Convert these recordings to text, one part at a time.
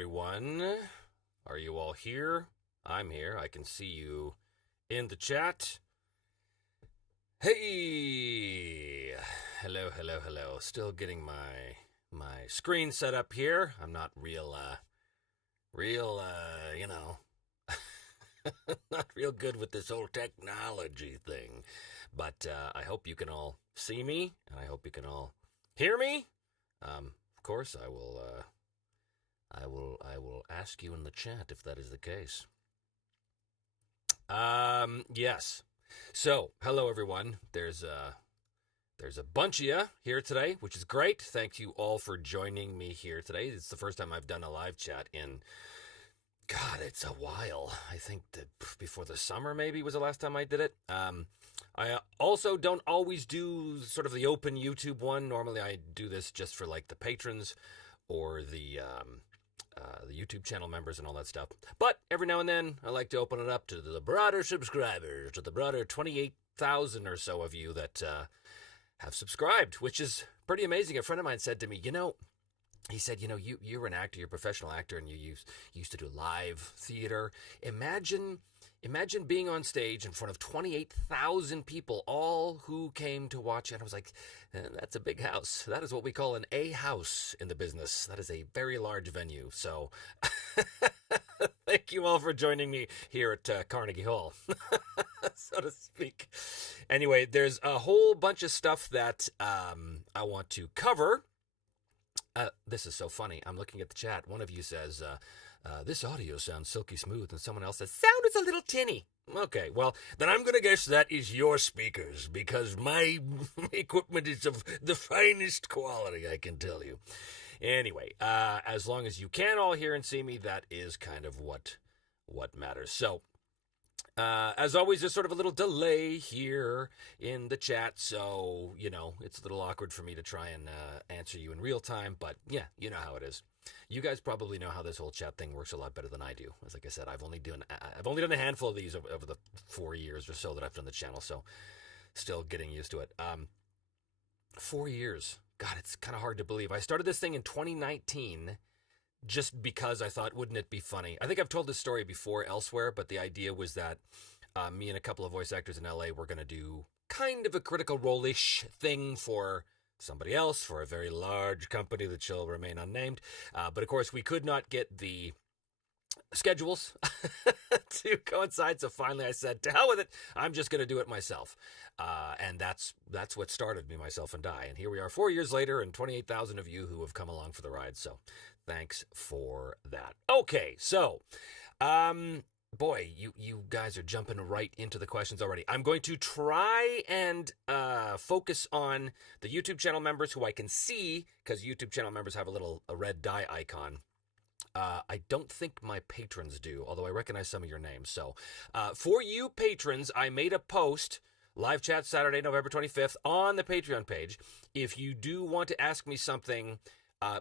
everyone. Are you all here? I'm here. I can see you in the chat. Hey! Hello. Still getting my screen set up here. I'm not real, not real good with this whole technology thing. But I hope you can all see me, and I hope you can all hear me. Of course, I will ask you in the chat if that is the case. Yes. So, hello everyone. There's a bunch of you here today, which is great. Thank you all for joining me here today. It's the first time I've done a live chat in, God, it's a while. I think that before the summer maybe was the last time I did it. I also don't always do sort of the open YouTube one. Normally I do this just for like the patrons or the YouTube channel members and all that stuff. But every now and then I like to open it up to the broader subscribers, to the broader 28,000 or so of you that have subscribed, which is pretty amazing. A friend of mine said to me, he said, you're an actor, you're a professional actor, and you used to do live theater. Imagine being on stage in front of 28,000 people, all who came to watch. And I was like, that's a big house. That is what we call an A house in the business. That is a very large venue. So thank you all for joining me here at Carnegie Hall, so to speak. Anyway, there's a whole bunch of stuff that I want to cover. This is so funny. I'm looking at the chat. One of you says, this audio sounds silky smooth, and someone else says, sound is a little tinny. Okay, well, then I'm going to guess that is your speakers, because my equipment is of the finest quality, I can tell you. Anyway, as long as you can all hear and see me, that is kind of what matters. So, as always, there's sort of a little delay here in the chat, so, it's a little awkward for me to try and answer you in real time, but yeah, you know how it is. You guys probably know how this whole chat thing works a lot better than I do. As like I said, I've only done a handful of these over the 4 years or so that I've done the channel, so still getting used to it. 4 years. God, it's kind of hard to believe. I started this thing in 2019 just because I thought, wouldn't it be funny? I think I've told this story before elsewhere, but the idea was that me and a couple of voice actors in LA were going to do kind of a Critical Role-ish thing for somebody else, for a very large company that shall remain unnamed. But of course, we could not get the schedules to coincide, so finally I said, to hell with it, I'm just going to do it myself. And that's what started Me, Myself, and I. And here we are 4 years later, and 28,000 of you who have come along for the ride, so thanks for that. Okay, so, boy, you guys are jumping right into the questions already. I'm going to try and focus on the YouTube channel members who I can see, because YouTube channel members have a red die icon. I don't think my patrons do, although I recognize some of your names. So, for you patrons, I made a post, live chat Saturday, November 25th, on the Patreon page. If you do want to ask me something,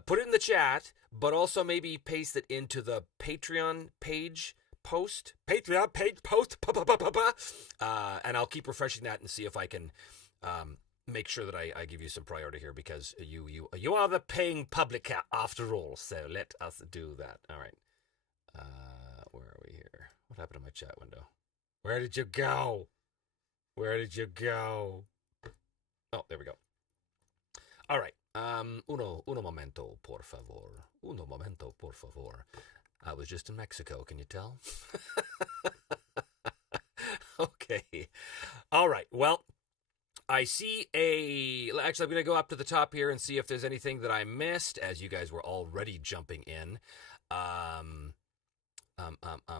put it in the chat, but also maybe paste it into the Patreon page post. Patreon page post. And I'll keep refreshing that and see if I can make sure that I give you some priority here, because you are the paying public after all. So let us do that. All right. Where are we here? What happened to my chat window? Where did you go? Oh, there we go. All right. Uno momento, por favor. Uno momento, por favor. I was just in Mexico, can you tell? Okay. All right. Well, I see actually, I'm going to go up to the top here and see if there's anything that I missed, as you guys were already jumping in.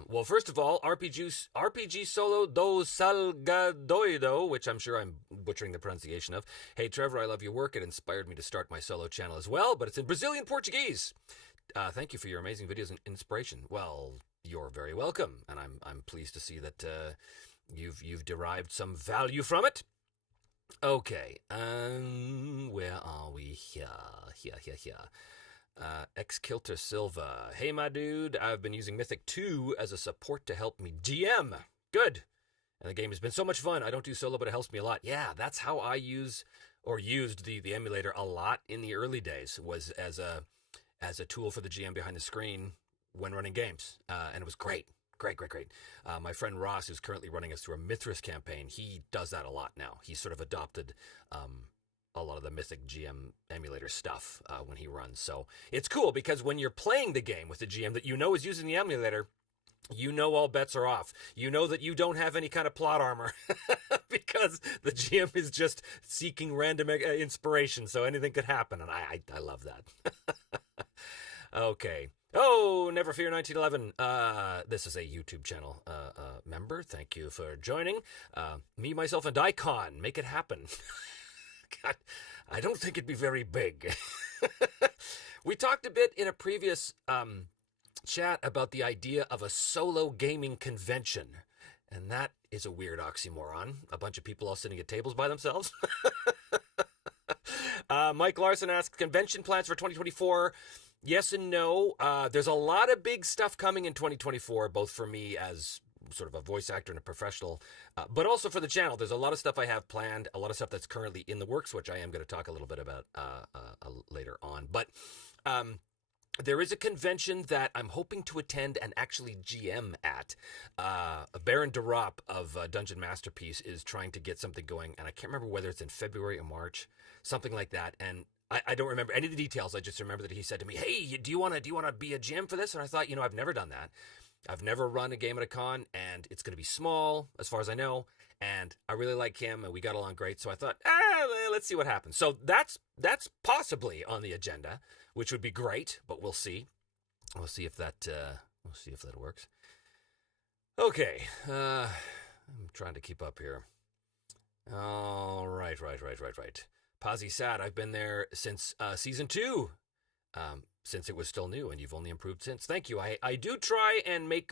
Well, first of all, RPG Solo do Salgadoido, which I'm sure I'm butchering the pronunciation of. Hey, Trevor, I love your work. It inspired me to start my solo channel as well, but it's in Brazilian Portuguese. Thank you for your amazing videos and inspiration. Well, you're very welcome, and I'm pleased to see that you've derived some value from it. Okay, where are we? Here. X-Kilter Silva. Hey, my dude, I've been using Mythic 2 as a support to help me GM. Good. And the game has been so much fun. I don't do solo, but it helps me a lot. Yeah, that's how I used the emulator a lot in the early days, was as a tool for the GM behind the screen. when running games, and it was great. Great. My friend Ross, who's currently running us through a Mithras campaign, he does that a lot now. He's sort of adopted a lot of the Mythic GM emulator stuff when he runs. So it's cool because when you're playing the game with the GM that you know is using the emulator, you know all bets are off. You know that you don't have any kind of plot armor because the GM is just seeking random inspiration, so anything could happen, and I love that. Okay. Oh, Never Fear 1911. This is a YouTube channel member. Thank you for joining. Me, Myself, and Icon. Make it happen. God, I don't think it'd be very big. We talked a bit in a previous chat about the idea of a solo gaming convention. And that is a weird oxymoron. A bunch of people all sitting at tables by themselves. Mike Larson asks, convention plans for 2024? Yes and no. There's a lot of big stuff coming in 2024, both for me as sort of a voice actor and a professional, but also for the channel. There's a lot of stuff I have planned, a lot of stuff that's currently in the works, which I am going to talk a little bit about later on. But there is a convention that I'm hoping to attend and actually GM at. Baron Derop of Dungeon Masterpiece is trying to get something going, and I can't remember whether it's in February or March, something like that. And I don't remember any of the details. I just remember that he said to me, "Hey, do you want to be a GM for this?" And I thought, I've never done that. I've never run a game at a con, and it's going to be small, as far as I know. And I really like him, and we got along great. So I thought, let's see what happens. So that's possibly on the agenda, which would be great. But we'll see. We'll see if that works. Okay, I'm trying to keep up here. All right. Pazzy Sad, I've been there since season 2, since it was still new, and you've only improved since. Thank you. I do try and make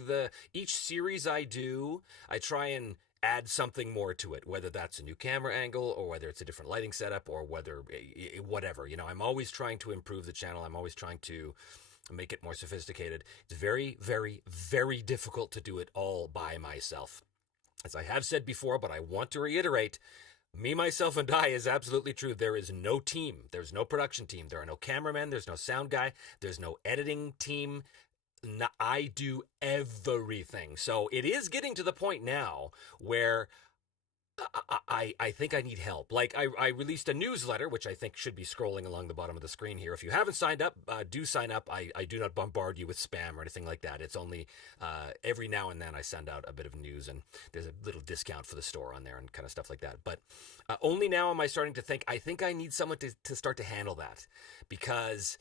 each series I do, I try and add something more to it, whether that's a new camera angle or whether it's a different lighting setup or whatever. I'm always trying to improve the channel. I'm always trying to make it more sophisticated. It's very, very, very difficult to do it all by myself. As I have said before, but I want to reiterate, Me, Myself, and I is absolutely true. There is no team. There's no production team. There are no cameramen. There's no sound guy. There's no editing team. I do everything. So it is getting to the point now where I think I need help. Like I released a newsletter, which I think should be scrolling along the bottom of the screen here. If you haven't signed up, do sign up. I do not bombard you with spam or anything like that. It's only every now and then I send out a bit of news, and there's a little discount for the store on there and kind of stuff like that. But only now am I starting to think, I think I need someone to start to handle that, because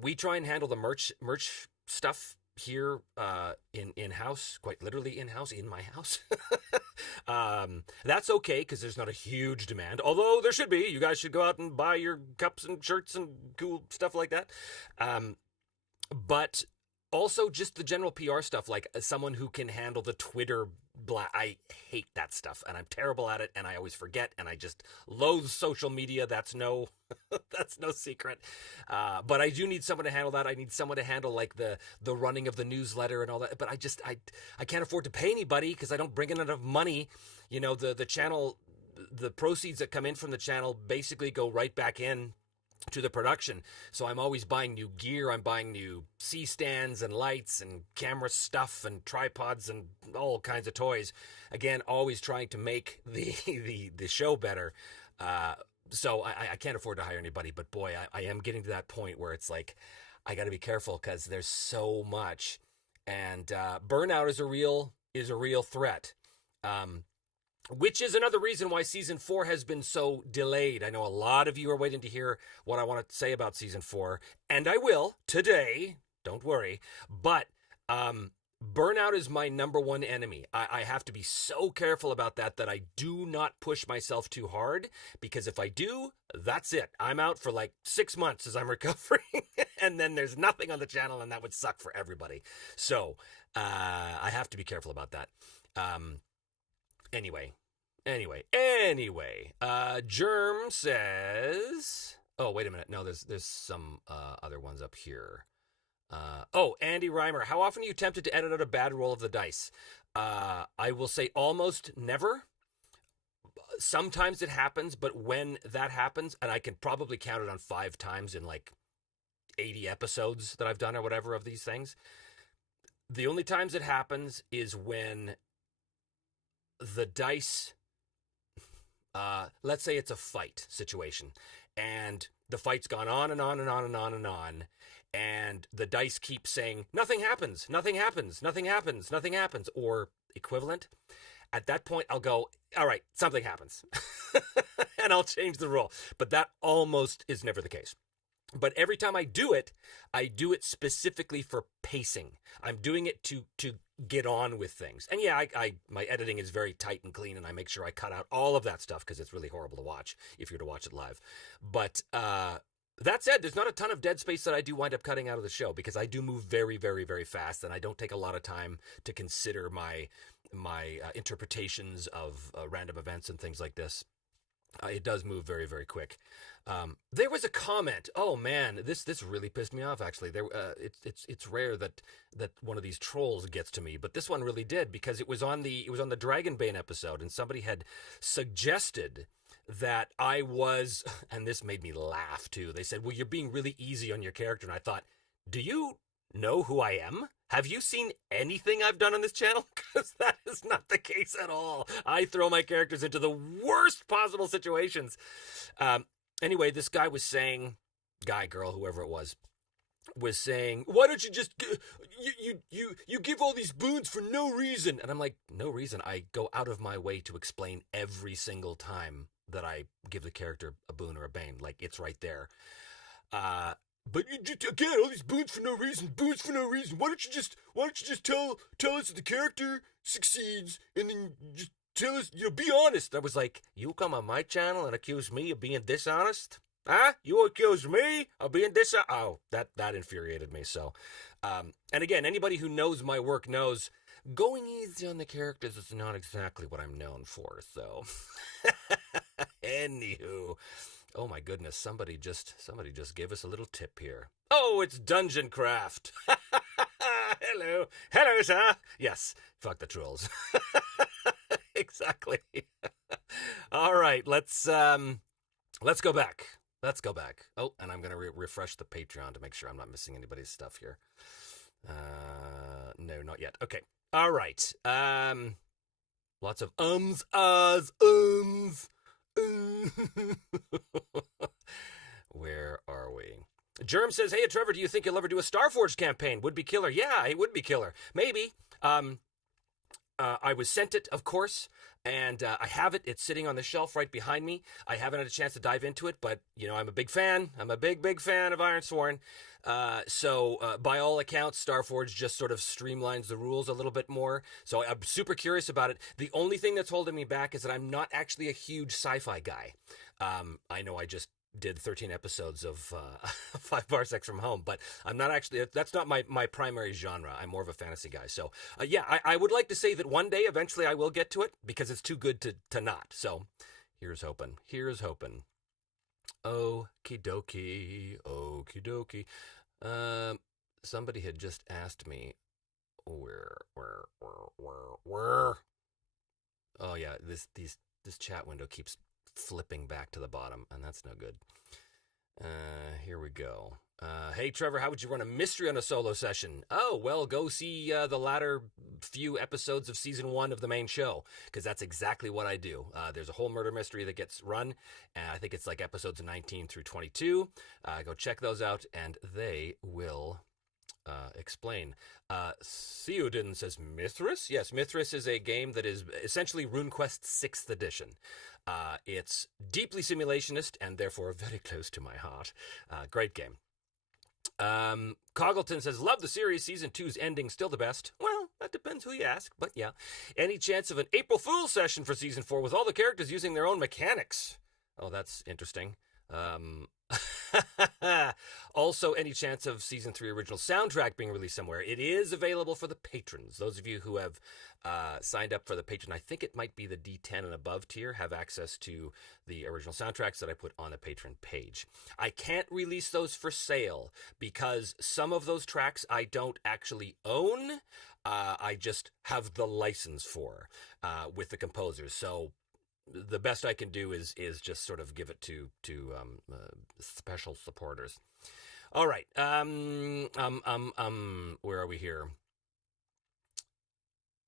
we try and handle the merch stuff here in-house, quite literally in-house, in my house. That's okay, because there's not a huge demand, although there should be. You guys should go out and buy your cups and shirts and cool stuff like that. But also just the general PR stuff, like someone who can handle the Twitter I hate that stuff, and I'm terrible at it, and I always forget, and I just loathe social media. That's no that's no secret. But I do need someone to handle that. I need someone to handle like the running of the newsletter and all that. But I can't afford to pay anybody because I don't bring in enough money. The channel, the proceeds that come in from the channel basically go right back in to the production. So I'm always buying new gear. I'm buying new C-stands and lights and camera stuff and tripods and all kinds of toys. Again, always trying to make the show better. So I can't afford to hire anybody, but boy, I am getting to that point where it's like, I got to be careful because there's so much, and burnout is a real threat. Which is another reason why Season 4 has been so delayed. I know a lot of you are waiting to hear what I want to say about Season 4, and I will today, don't worry. But burnout is my number one enemy. I have to be so careful about that I do not push myself too hard, because if I do, that's it. I'm out for like 6 months as I'm recovering, and then there's nothing on the channel, and that would suck for everybody. So I have to be careful about that. Anyway, Germ says, oh, wait a minute. No, there's some other ones up here. Andy Reimer, how often are you tempted to edit out a bad roll of the dice? I will say almost never. Sometimes it happens, but when that happens, and I can probably count it on 5 times in like 80 episodes that I've done or whatever of these things. The only times it happens is when the dice, let's say it's a fight situation, and the fight's gone on and on and on and on and on, and the dice keep saying, nothing happens, nothing happens, nothing happens, nothing happens, or equivalent. At that point, I'll go, all right, something happens. And I'll change the rule. But that almost is never the case. But every time I do it specifically for pacing. I'm doing it to get on with things. And yeah, my editing is very tight and clean, and I make sure I cut out all of that stuff because it's really horrible to watch if you're to watch it live. But that said, there's not a ton of dead space that I do wind up cutting out of the show because I do move very, very, very fast, and I don't take a lot of time to consider my interpretations of random events and things like this. It does move very, very quick. There was a comment. Oh man, this really pissed me off. Actually, it's rare that one of these trolls gets to me, but this one really did because it was on the Dragonbane episode, and somebody had suggested that I was, and this made me laugh too. They said, "Well, you're being really easy on your character," and I thought, "Do you know who I am? Have you seen anything I've done on this channel?" Because that is not the case at all. I throw my characters into the worst possible situations. Anyway, this guy was saying, guy, girl, whoever it was saying, "Why don't you just you give all these boons for no reason?" And I'm like, no reason. I go out of my way to explain every single time that I give the character a boon or a bane. Like, it's right there. But you just, again, all these boons for no reason. Why don't you just tell us that the character succeeds, and then just tell us, be honest. I was like, you come on my channel and accuse me of being dishonest? Huh? You accuse me of being dishonest? Oh, that infuriated me. So, and again, anybody who knows my work knows going easy on the characters is not exactly what I'm known for. So, anywho. Oh my goodness, somebody just gave us a little tip here. Oh, it's Dungeon Craft. Hello, sir. Yes, fuck the trolls. Exactly. All right, let's go back. Oh, and I'm gonna refresh the Patreon to make sure I'm not missing anybody's stuff here. No, not yet. Okay. All right. Lots of ums, ahs, ums. Where are we? Germ says, "Hey, Trevor, do you think you'll ever do a Starforged campaign? Would be killer." Yeah, it would be killer. Maybe. I was sent it, of course, and I have it. It's sitting on the shelf right behind me. I haven't had a chance to dive into it, but, I'm a big fan. I'm a big fan of Ironsworn. So by all accounts, Starforged just sort of streamlines the rules a little bit more. So I'm super curious about it. The only thing that's holding me back is that I'm not actually a huge sci-fi guy. I know I just did 13 episodes of 5 Parsecs from Home, but I'm not actually, that's not my primary genre. I'm more of a fantasy guy. So yeah, I would like to say that one day, eventually I will get to it because it's too good to not. So here's hoping. Okie dokie. Somebody had just asked me where. Oh yeah, this chat window keeps flipping back to the bottom, and that's no good. Here we go. Hey Trevor, how would you run a mystery on a solo session? Oh, well, go see the latter few episodes of season 1 of the main show, because that's exactly what I do. There's a whole murder mystery that gets run, and I think it's like episodes 19 through 22. Go check those out, and they will explain. Theoden says Mithras? Yes, Mithras is a game that is essentially RuneQuest 6th edition. It's deeply simulationist and therefore very close to my heart. Great game. Coggleton says, "Love the series. Season 2's ending still the best." Well, that depends who you ask, but yeah. Any chance of an April Fool's session for Season 4 with all the characters using their own mechanics? Oh, that's interesting. Also, any chance of Season 3 original soundtrack being released somewhere? It is available for the patrons. Those of you who have signed up for the patron, I think it might be the D10 and above tier, have access to the original soundtracks that I put on the patron page. I can't release those for sale because some of those tracks I don't actually own. I just have the license for with the composers. So the best I can do is just sort of give it to special supporters. All right. Where are we here?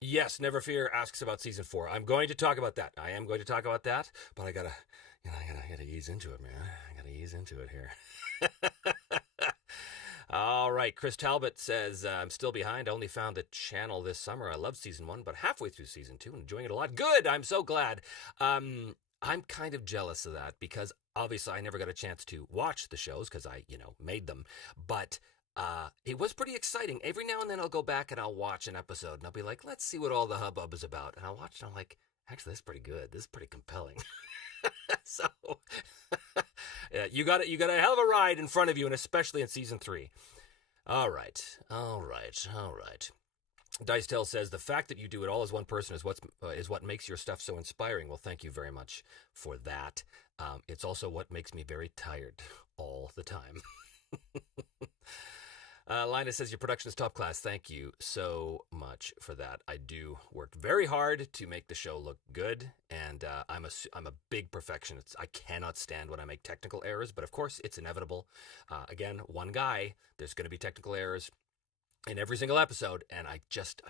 Yes, Never Fear asks about season 4. I'm going to talk about that. I am going to talk about that, but I gotta ease into it, man. I gotta ease into it here. All right, Chris Talbot says, I'm still behind. I only found the channel this summer. I loved season 1, but halfway through season 2 and enjoying it a lot. Good, I'm so glad. I'm kind of jealous of that because obviously I never got a chance to watch the shows because I, made them. But it was pretty exciting. Every now and then I'll go back and I'll watch an episode and I'll be like, let's see what all the hubbub is about. And I'll watch and I'm like, actually, this is pretty good. This is pretty compelling. So, yeah, you got a hell of a ride in front of you, and especially in season 3. All right. Dicetell says the fact that you do it all as one person is what makes your stuff so inspiring. Well, thank you very much for that. It's also what makes me very tired all the time. Lina says your production is top class. Thank you so much for that. I do work very hard to make the show look good, and I'm a big perfectionist. I cannot stand when I make technical errors, but of course it's inevitable. Again, one guy, there's going to be technical errors in every single episode, and I just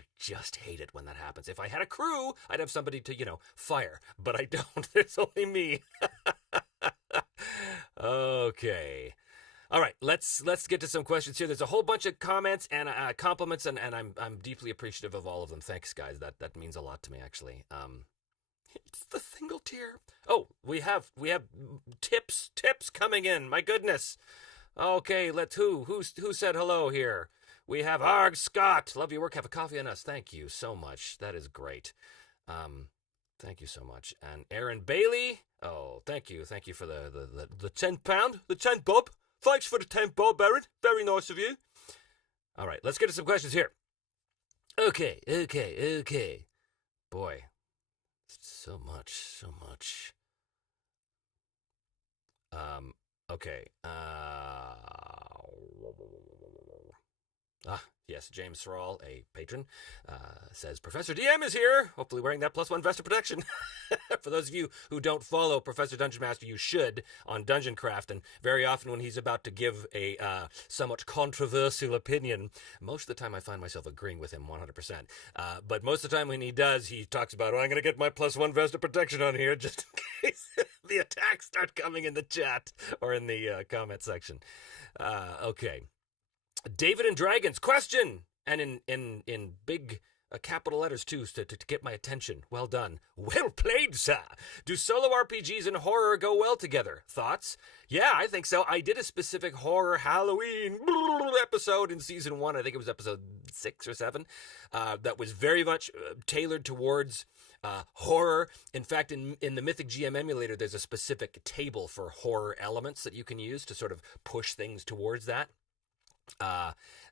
hate it when that happens. If I had a crew, I'd have somebody to fire, but I don't. There's only me. Okay. All right, let's get to some questions here. There's a whole bunch of comments and compliments, and I'm deeply appreciative of all of them. Thanks, guys. That means a lot to me, actually. It's the single tier. Oh, we have tips coming in. My goodness. Okay, who said hello here? We have Arg Scott. Love your work. Have a coffee on us. Thank you so much. That is great. Thank you so much. And Aaron Bailey. Oh, thank you for the £10, the 10 bob. Thanks for the 10 bob, Aaron. Very nice of you. All right, let's get to some questions here. Okay. Boy, so much. Okay. Yes, James Thrall, a patron, says, Professor DM is here, hopefully wearing that +1 vest of protection. For those of you who don't follow Professor Dungeon Master, you should on Dungeon Craft, and very often when he's about to give a somewhat controversial opinion, most of the time I find myself agreeing with him 100%. But most of the time when he does, he talks about, I'm going to get my +1 vest of protection on here, just in case the attacks start coming in the chat or in the comment section. Okay. David and Dragons, question! And in big capital letters, too, to get my attention. Well done. Well played, sir. Do solo RPGs and horror go well together? Thoughts? Yeah, I think so. I did a specific horror Halloween episode in season 1. I think it was episode 6 or 7. That was very much tailored towards horror. In fact, in the Mythic GM emulator, there's a specific table for horror elements that you can use to sort of push things towards that.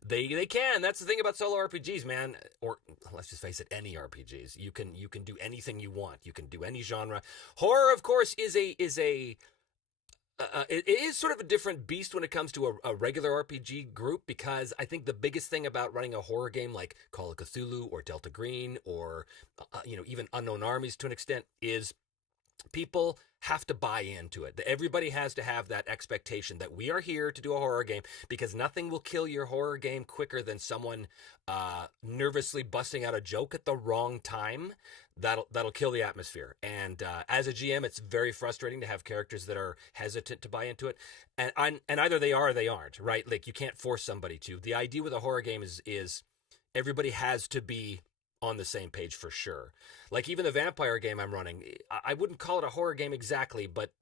They can. That's the thing about solo RPGs, man. Or let's just face it, any RPGs. You can do anything you want. You can do any genre. Horror, of course, it is sort of a different beast when it comes to a regular RPG group, because I think the biggest thing about running a horror game like Call of Cthulhu or Delta Green or even Unknown Armies to an extent is people have to buy into it. Everybody has to have that expectation that we are here to do a horror game, because nothing will kill your horror game quicker than someone nervously busting out a joke at the wrong time. That'll kill the atmosphere. And as a GM, it's very frustrating to have characters that are hesitant to buy into it. And either they are or they aren't, right? Like, you can't force somebody to. The idea with a horror game is everybody has to be on the same page for sure. Like, even the vampire game I'm running, I wouldn't call it a horror game exactly, but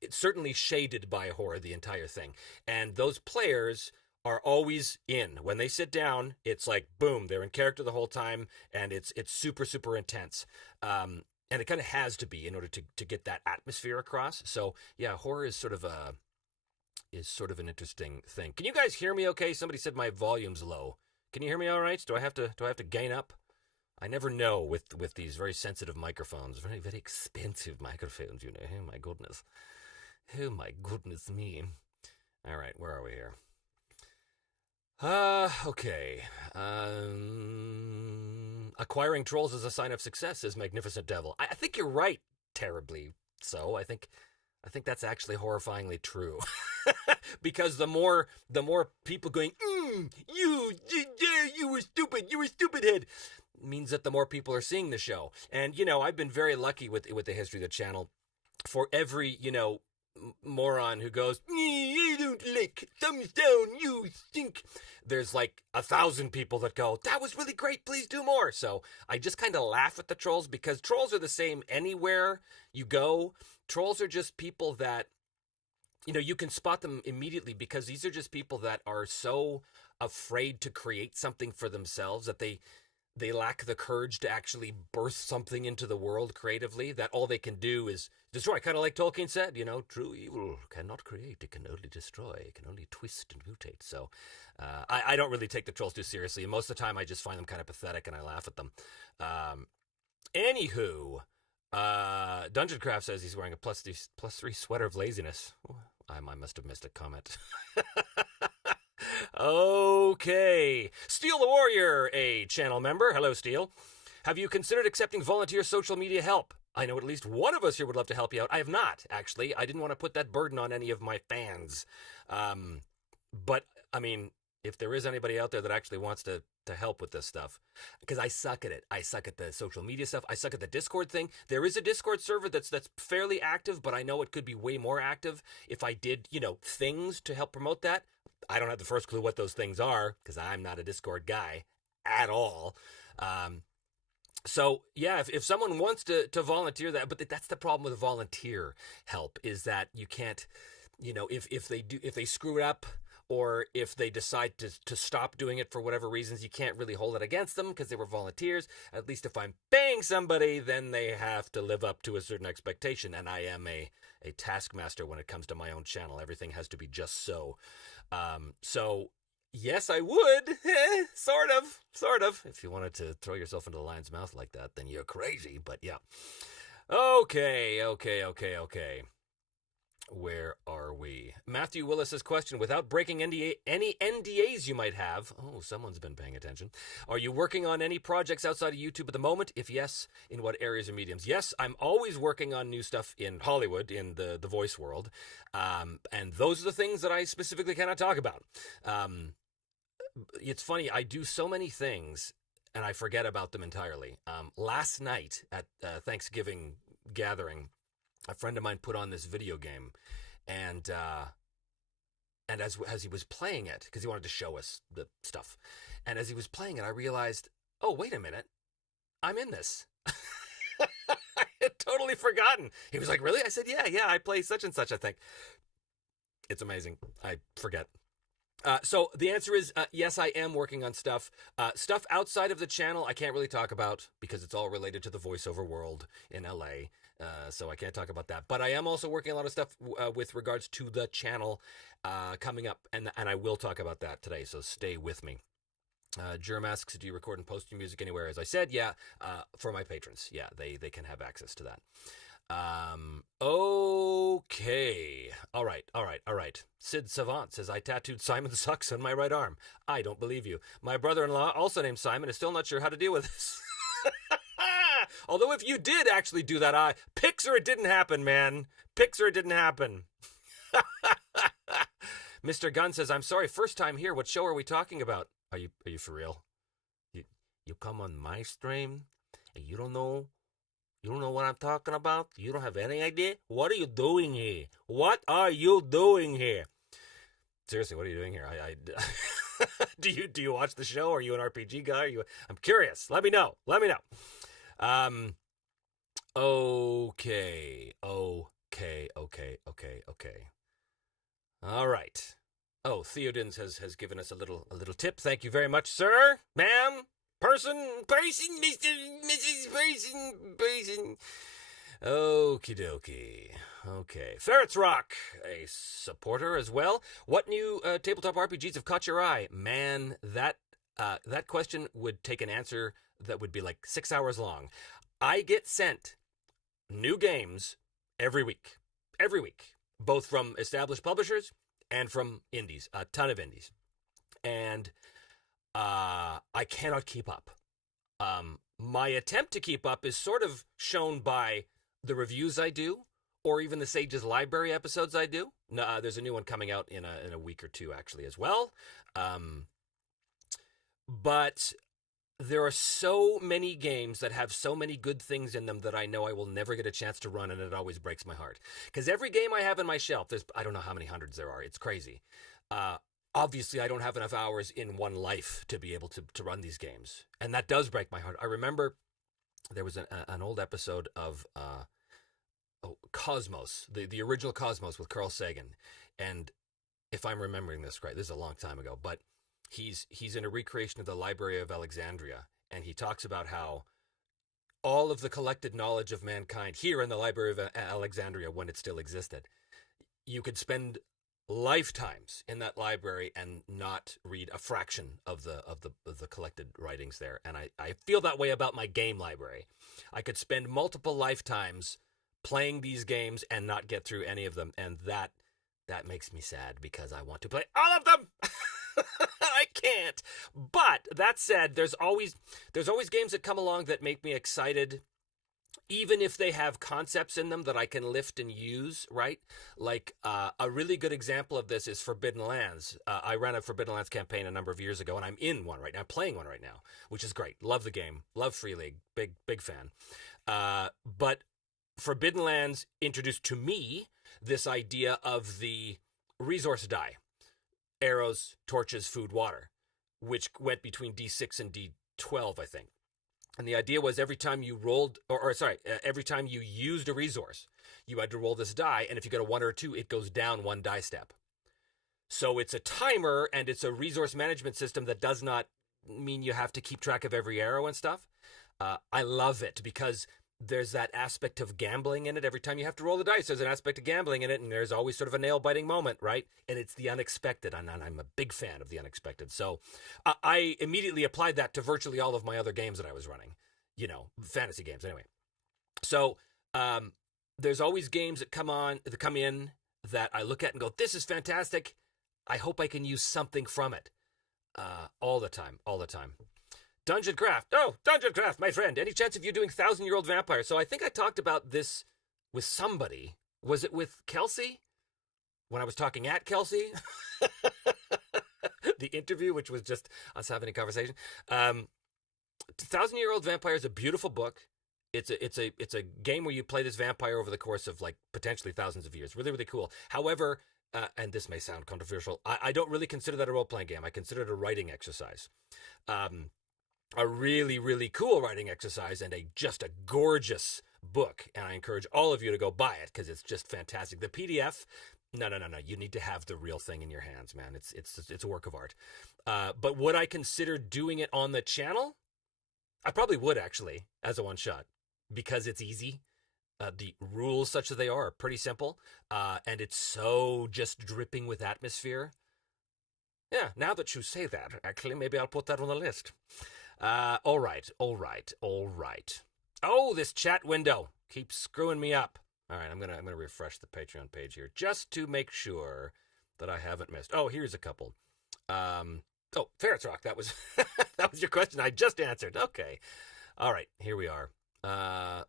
it's certainly shaded by horror, the entire thing. And those players are always in. When they sit down, it's like, boom, they're in character the whole time, and it's super, super intense. And it kind of has to be in order to get that atmosphere across. So, yeah, horror is sort of an interesting thing. Can you guys hear me okay? Somebody said my volume's low. Can you hear me all right? Do I have to gain up? I never know with these very sensitive microphones, very, very expensive microphones, Oh my goodness. Oh my goodness me. All right, where are we here? Okay. Acquiring trolls is a sign of success, says Magnificent Devil. I think you're right, terribly so. I think I think that's actually horrifyingly true. Because the more people going, you were stupid head, means that the more people are seeing the show. And I've been very lucky with the history of the channel. For every moron who goes, I don't like, thumbs down, you stink, there's like 1,000 people that go, that was really great, please do more. So I just kind of laugh at the trolls, because trolls are the same anywhere you go. Trolls are just people that, you can spot them immediately, because these are just people that are so afraid to create something for themselves that they lack the courage to actually birth something into the world creatively, that all they can do is destroy. Kind of like Tolkien said, true evil cannot create, it can only destroy, it can only twist and mutate. So I don't really take the trolls too seriously, and most of the time I just find them kind of pathetic and I laugh at them. Anywho, Dungeon Craft says he's wearing a +3 sweater of laziness. Oh, I must have missed a comment. Okay. Steel the Warrior, a channel member. Hello, Steel. Have you considered accepting volunteer social media help? I know at least one of us here would love to help you out. I have not, actually. I didn't want to put that burden on any of my fans. But, I mean, if there is anybody out there that actually wants to help with this stuff, because I suck at it. I suck at the social media stuff. I suck at the Discord thing. There is a Discord server that's fairly active, but I know it could be way more active if I did, things to help promote that. I don't have the first clue what those things are, because I'm not a Discord guy at all. So yeah, if someone wants to volunteer that, but that's the problem with volunteer help, is that you can't, if they screw it up, or if they decide to stop doing it for whatever reasons, you can't really hold it against them because they were volunteers. At least if I'm paying somebody, then they have to live up to a certain expectation, and I am a taskmaster when it comes to my own channel. Everything has to be just so. So yes, I would. Sort of. If you wanted to throw yourself into the lion's mouth like that, then you're crazy. But yeah. Okay. Where are we? Matthew Willis's question: without breaking any NDAs you might have. Oh, someone's been paying attention. Are you working on any projects outside of YouTube at the moment? If yes, in what areas or mediums? Yes, I'm always working on new stuff in Hollywood, in the voice world. And those are the things that I specifically cannot talk about. It's funny, I do so many things and I forget about them entirely. Last night at Thanksgiving gathering, a friend of mine put on this video game, and as he was playing it, because he wanted to show us the stuff, and as he was playing it, I realized, oh, wait a minute, I'm in this. I had totally forgotten. He was like, really? I said, yeah, I play such and such, I think. It's amazing. I forget. So the answer is yes, I am working on stuff. Stuff outside of the channel I can't really talk about because it's all related to the voiceover world in LA. So I can't talk about that. But I am also working a lot of stuff with regards to the channel coming up, and I will talk about that today. So stay with me. Germ asks, do you record and post your music anywhere? As I said, yeah, for my patrons. Yeah, they can have access to that. Okay. All right. Sid Savant says, I tattooed Simon Sucks on my right arm. I don't believe you. My brother-in-law, also named Simon, is still not sure how to deal with this. Although if you did actually do that, Pixar, it didn't happen, man. Pixar, it didn't happen. Mr. Gunn says, I'm sorry, first time here. What show are we talking about? Are you for real? You come on my stream and you don't know what I'm talking about? You don't have any idea? What are you doing here? What are you doing here? Seriously, what are you doing here? Do you watch the show? Are you an RPG guy? I'm curious. Let me know. Okay. All right. Oh, Theodins has given us a little tip. Thank you very much, sir, ma'am, person, Mrs. Person. Okie dokie. Okay. Ferrets Rock, a supporter as well. What new tabletop RPGs have caught your eye? Man, that question would take an answer that would be like 6 hours long. I get sent new games every week, both from established publishers and from indies, a ton of indies. And I cannot keep up. My attempt to keep up is sort of shown by the reviews I do, or even the Sage's Library episodes I do. No, there's a new one coming out in a week or two, actually, as well. But there are so many games that have so many good things in them that I know I will never get a chance to run, and it always breaks my heart. Because every game I have in my shelf, I don't know how many hundreds there are. It's crazy. Obviously, I don't have enough hours in one life to be able to run these games. And that does break my heart. I remember there was an old episode of Cosmos, the original Cosmos with Carl Sagan. And if I'm remembering this right, this is a long time ago, but he's in a recreation of the Library of Alexandria. And he talks about how all of the collected knowledge of mankind here in the Library of Alexandria, when it still existed, you could spend lifetimes in that library and not read a fraction of the collected writings there. And I feel that way about my game library. I could spend multiple lifetimes playing these games and not get through any of them, and that makes me sad because I want to play all of them. I can't. But that said, there's always games that come along that make me excited, even if they have concepts in them that I can lift and use, right? Like a really good example of this is Forbidden Lands. I ran a Forbidden Lands campaign a number of years ago, and I'm in one right now, playing one right now, which is great. Love the game. Love Free League. Big fan. But Forbidden Lands introduced to me this idea of the resource die. Arrows, torches, food, water, which went between D6 and D12, I think. And the idea was every time you rolled, every time you used a resource, you had to roll this die, and if you got a 1 or a 2, it goes down 1 die step. So it's a timer, and it's a resource management system that does not mean you have to keep track of every arrow and stuff. I love it because there's that aspect of gambling in it. Every time you have to roll the dice, there's an aspect of gambling in it, and there's always sort of a nail-biting moment, right? And it's the unexpected, and I'm a big fan of the unexpected. So I immediately applied that to virtually all of my other games that I was running, fantasy games anyway. So there's always games that come in that I look at and go, this is fantastic. I hope I can use something from it all the time. Dungeon Craft. Oh, Dungeon Craft, my friend. Any chance of you doing 1,000-year-old vampires? So I think I talked about this with somebody. Was it with Kelsey? When I was talking at Kelsey? The interview, which was just us having a conversation. 1,000-Year-Old Vampire is a beautiful book. It's a game where you play this vampire over the course of like potentially thousands of years. Really, really cool. However, and this may sound controversial, I don't really consider that a role-playing game. I consider it a writing exercise. A really, really cool writing exercise and just a gorgeous book. And I encourage all of you to go buy it because it's just fantastic. The PDF, no. You need to have the real thing in your hands, man. It's a work of art. But would I consider doing it on the channel? I probably would, actually, as a one-shot because it's easy. The rules, such as they are pretty simple. And it's so just dripping with atmosphere. Yeah, now that you say that, actually, maybe I'll put that on the list. All right. Oh, this chat window keeps screwing me up. All right, I'm gonna refresh the Patreon page here just to make sure that I haven't missed. Oh, here's a couple. Ferrets Rock. That was that was your question. I just answered. Okay. All right, here we are.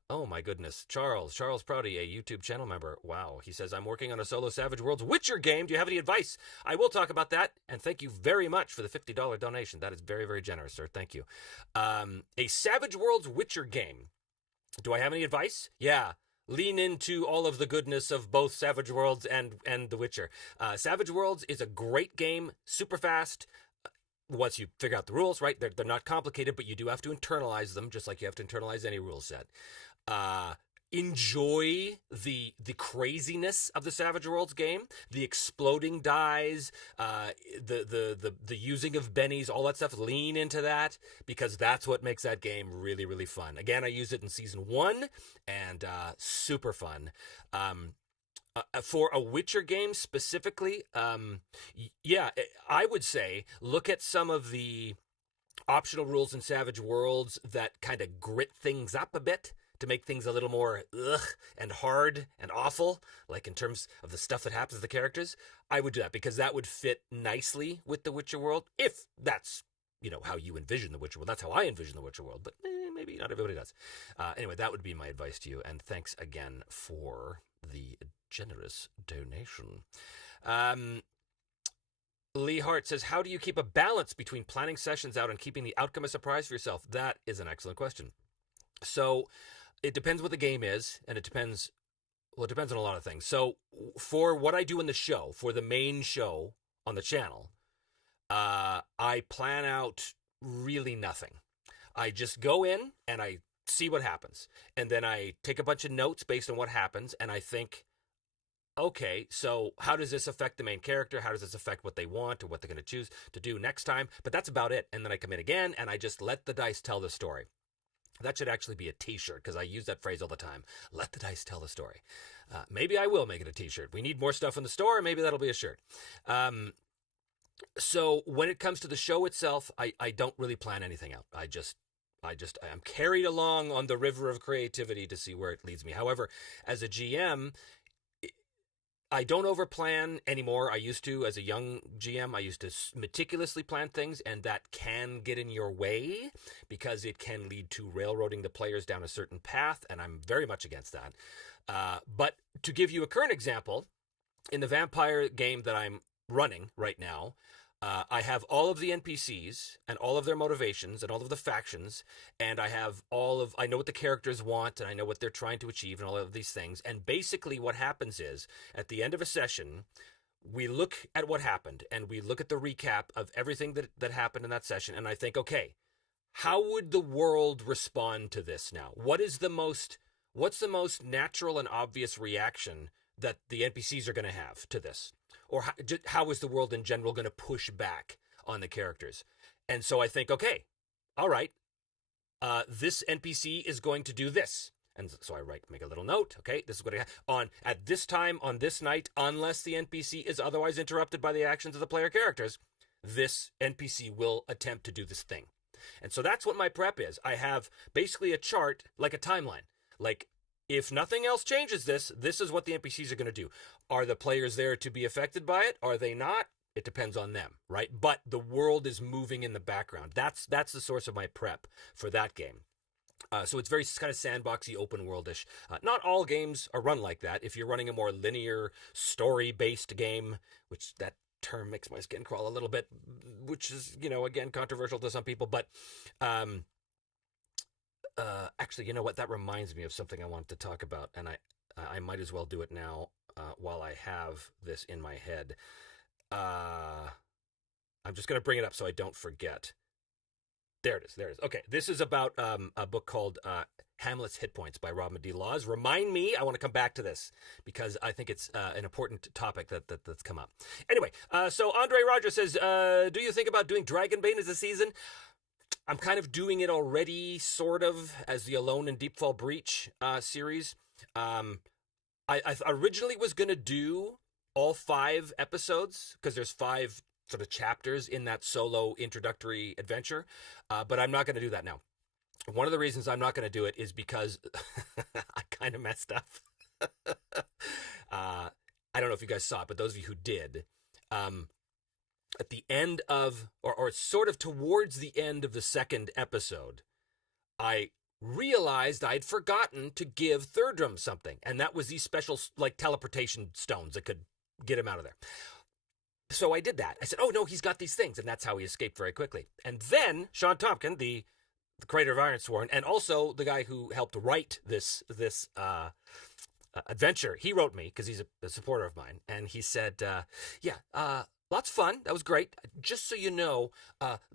Oh my goodness. Charles Prouty, a YouTube channel member. Wow. He says, I'm working on a solo Savage Worlds Witcher game. Do you have any advice? I will talk about that. And thank you very much for the $50 donation. That is very, very generous, sir. Thank you. A Savage Worlds Witcher game. Do I have any advice? Yeah. Lean into all of the goodness of both Savage Worlds and The Witcher. Savage Worlds is a great game. Super fast. Once you figure out the rules, right? They're not complicated, but you do have to internalize them, just like you have to internalize any rule set. Enjoy the craziness of the Savage Worlds game, the exploding dies, the using of bennies, all that stuff. Lean into that because that's what makes that game really, really fun. Again, I used it in season 1 and super fun. For a Witcher game specifically, I would say look at some of the optional rules in Savage Worlds that kind of grit things up a bit to make things a little more and hard and awful, like in terms of the stuff that happens to the characters. I would do that because that would fit nicely with the Witcher world, if that's how you envision the Witcher world. That's how I envision the Witcher world, but maybe not everybody does. Anyway, that would be my advice to you, and thanks again for the generous donation. Lee Hart says, how do you keep a balance between planning sessions out and keeping the outcome a surprise for yourself? That is an excellent question. So it depends what the game is, and it depends on a lot of things. So for what I do in the show, for the main show on the channel, I plan out really nothing. I just go in and I see what happens. And then I take a bunch of notes based on what happens, and I think, okay, so how does this affect the main character? How does this affect what they want or what they're going to choose to do next time? But that's about it. And then I come in again and I just let the dice tell the story. That should actually be a t-shirt because I use that phrase all the time. Let the dice tell the story. Maybe I will make it a t-shirt. We need more stuff in the store. Maybe that'll be a shirt. So when it comes to the show itself, I don't really plan anything out. I'm carried along on the river of creativity to see where it leads me. However, as a GM, I don't overplan anymore. I used to, as a young GM, I used to meticulously plan things, and that can get in your way because it can lead to railroading the players down a certain path, and I'm very much against that. But to give you a current example, in the vampire game that I'm running right now, I have all of the NPCs and all of their motivations and all of the factions, and I know what the characters want, and I know what they're trying to achieve and all of these things. And basically what happens is, at the end of a session, we look at what happened, and we look at the recap of everything that happened in that session, and I think, okay, how would the world respond to this now? What's the most natural and obvious reaction that the NPCs are going to have to this? Or how is the world in general going to push back on the characters? And so I think, okay, all right, this NPC is going to do this. And so I make a little note, okay, this is what I have. At this time, on this night, unless the NPC is otherwise interrupted by the actions of the player characters, this NPC will attempt to do this thing. And so that's what my prep is. I have basically a chart, like a timeline. Like, if nothing else changes this is what the NPCs are going to do. Are the players there to be affected by it? Are they not? It depends on them, right? But the world is moving in the background. That's the source of my prep for that game. So it's very kind of sandboxy, open worldish. Not all games are run like that. If you're running a more linear, story-based game, which that term makes my skin crawl a little bit, which is, again, controversial to some people, but actually, you know what? That reminds me of something I wanted to talk about, and I might as well do it now while I have this in my head. I'm just going to bring it up so I don't forget. There it is. Okay, this is about a book called Hamlet's Hitpoints by Robin D. Laws. Remind me, I want to come back to this because I think it's an important topic that's come up. Anyway, so Andre Rogers says, do you think about doing Dragonbane as a season? I'm kind of doing it already, sort of, as the Alone in Deepfall Breach series. I originally was going to do all 5 episodes, because there's 5 sort of chapters in that solo introductory adventure, but I'm not going to do that now. One of the reasons I'm not going to do it is because I kind of messed up. I don't know if you guys saw it, but those of you who did, at the end of, or sort of towards the end of the second episode, I realized I'd forgotten to give Thirdrum something, and that was these special, like, teleportation stones that could get him out of there. So I did that. I said, oh no, he's got these things, and that's how he escaped very quickly. And then Sean Tompkin, the creator of Ironsworn, and also the guy who helped write this adventure, he wrote me, because he's a supporter of mine, and he said, lots of fun. That was great. Just so you know,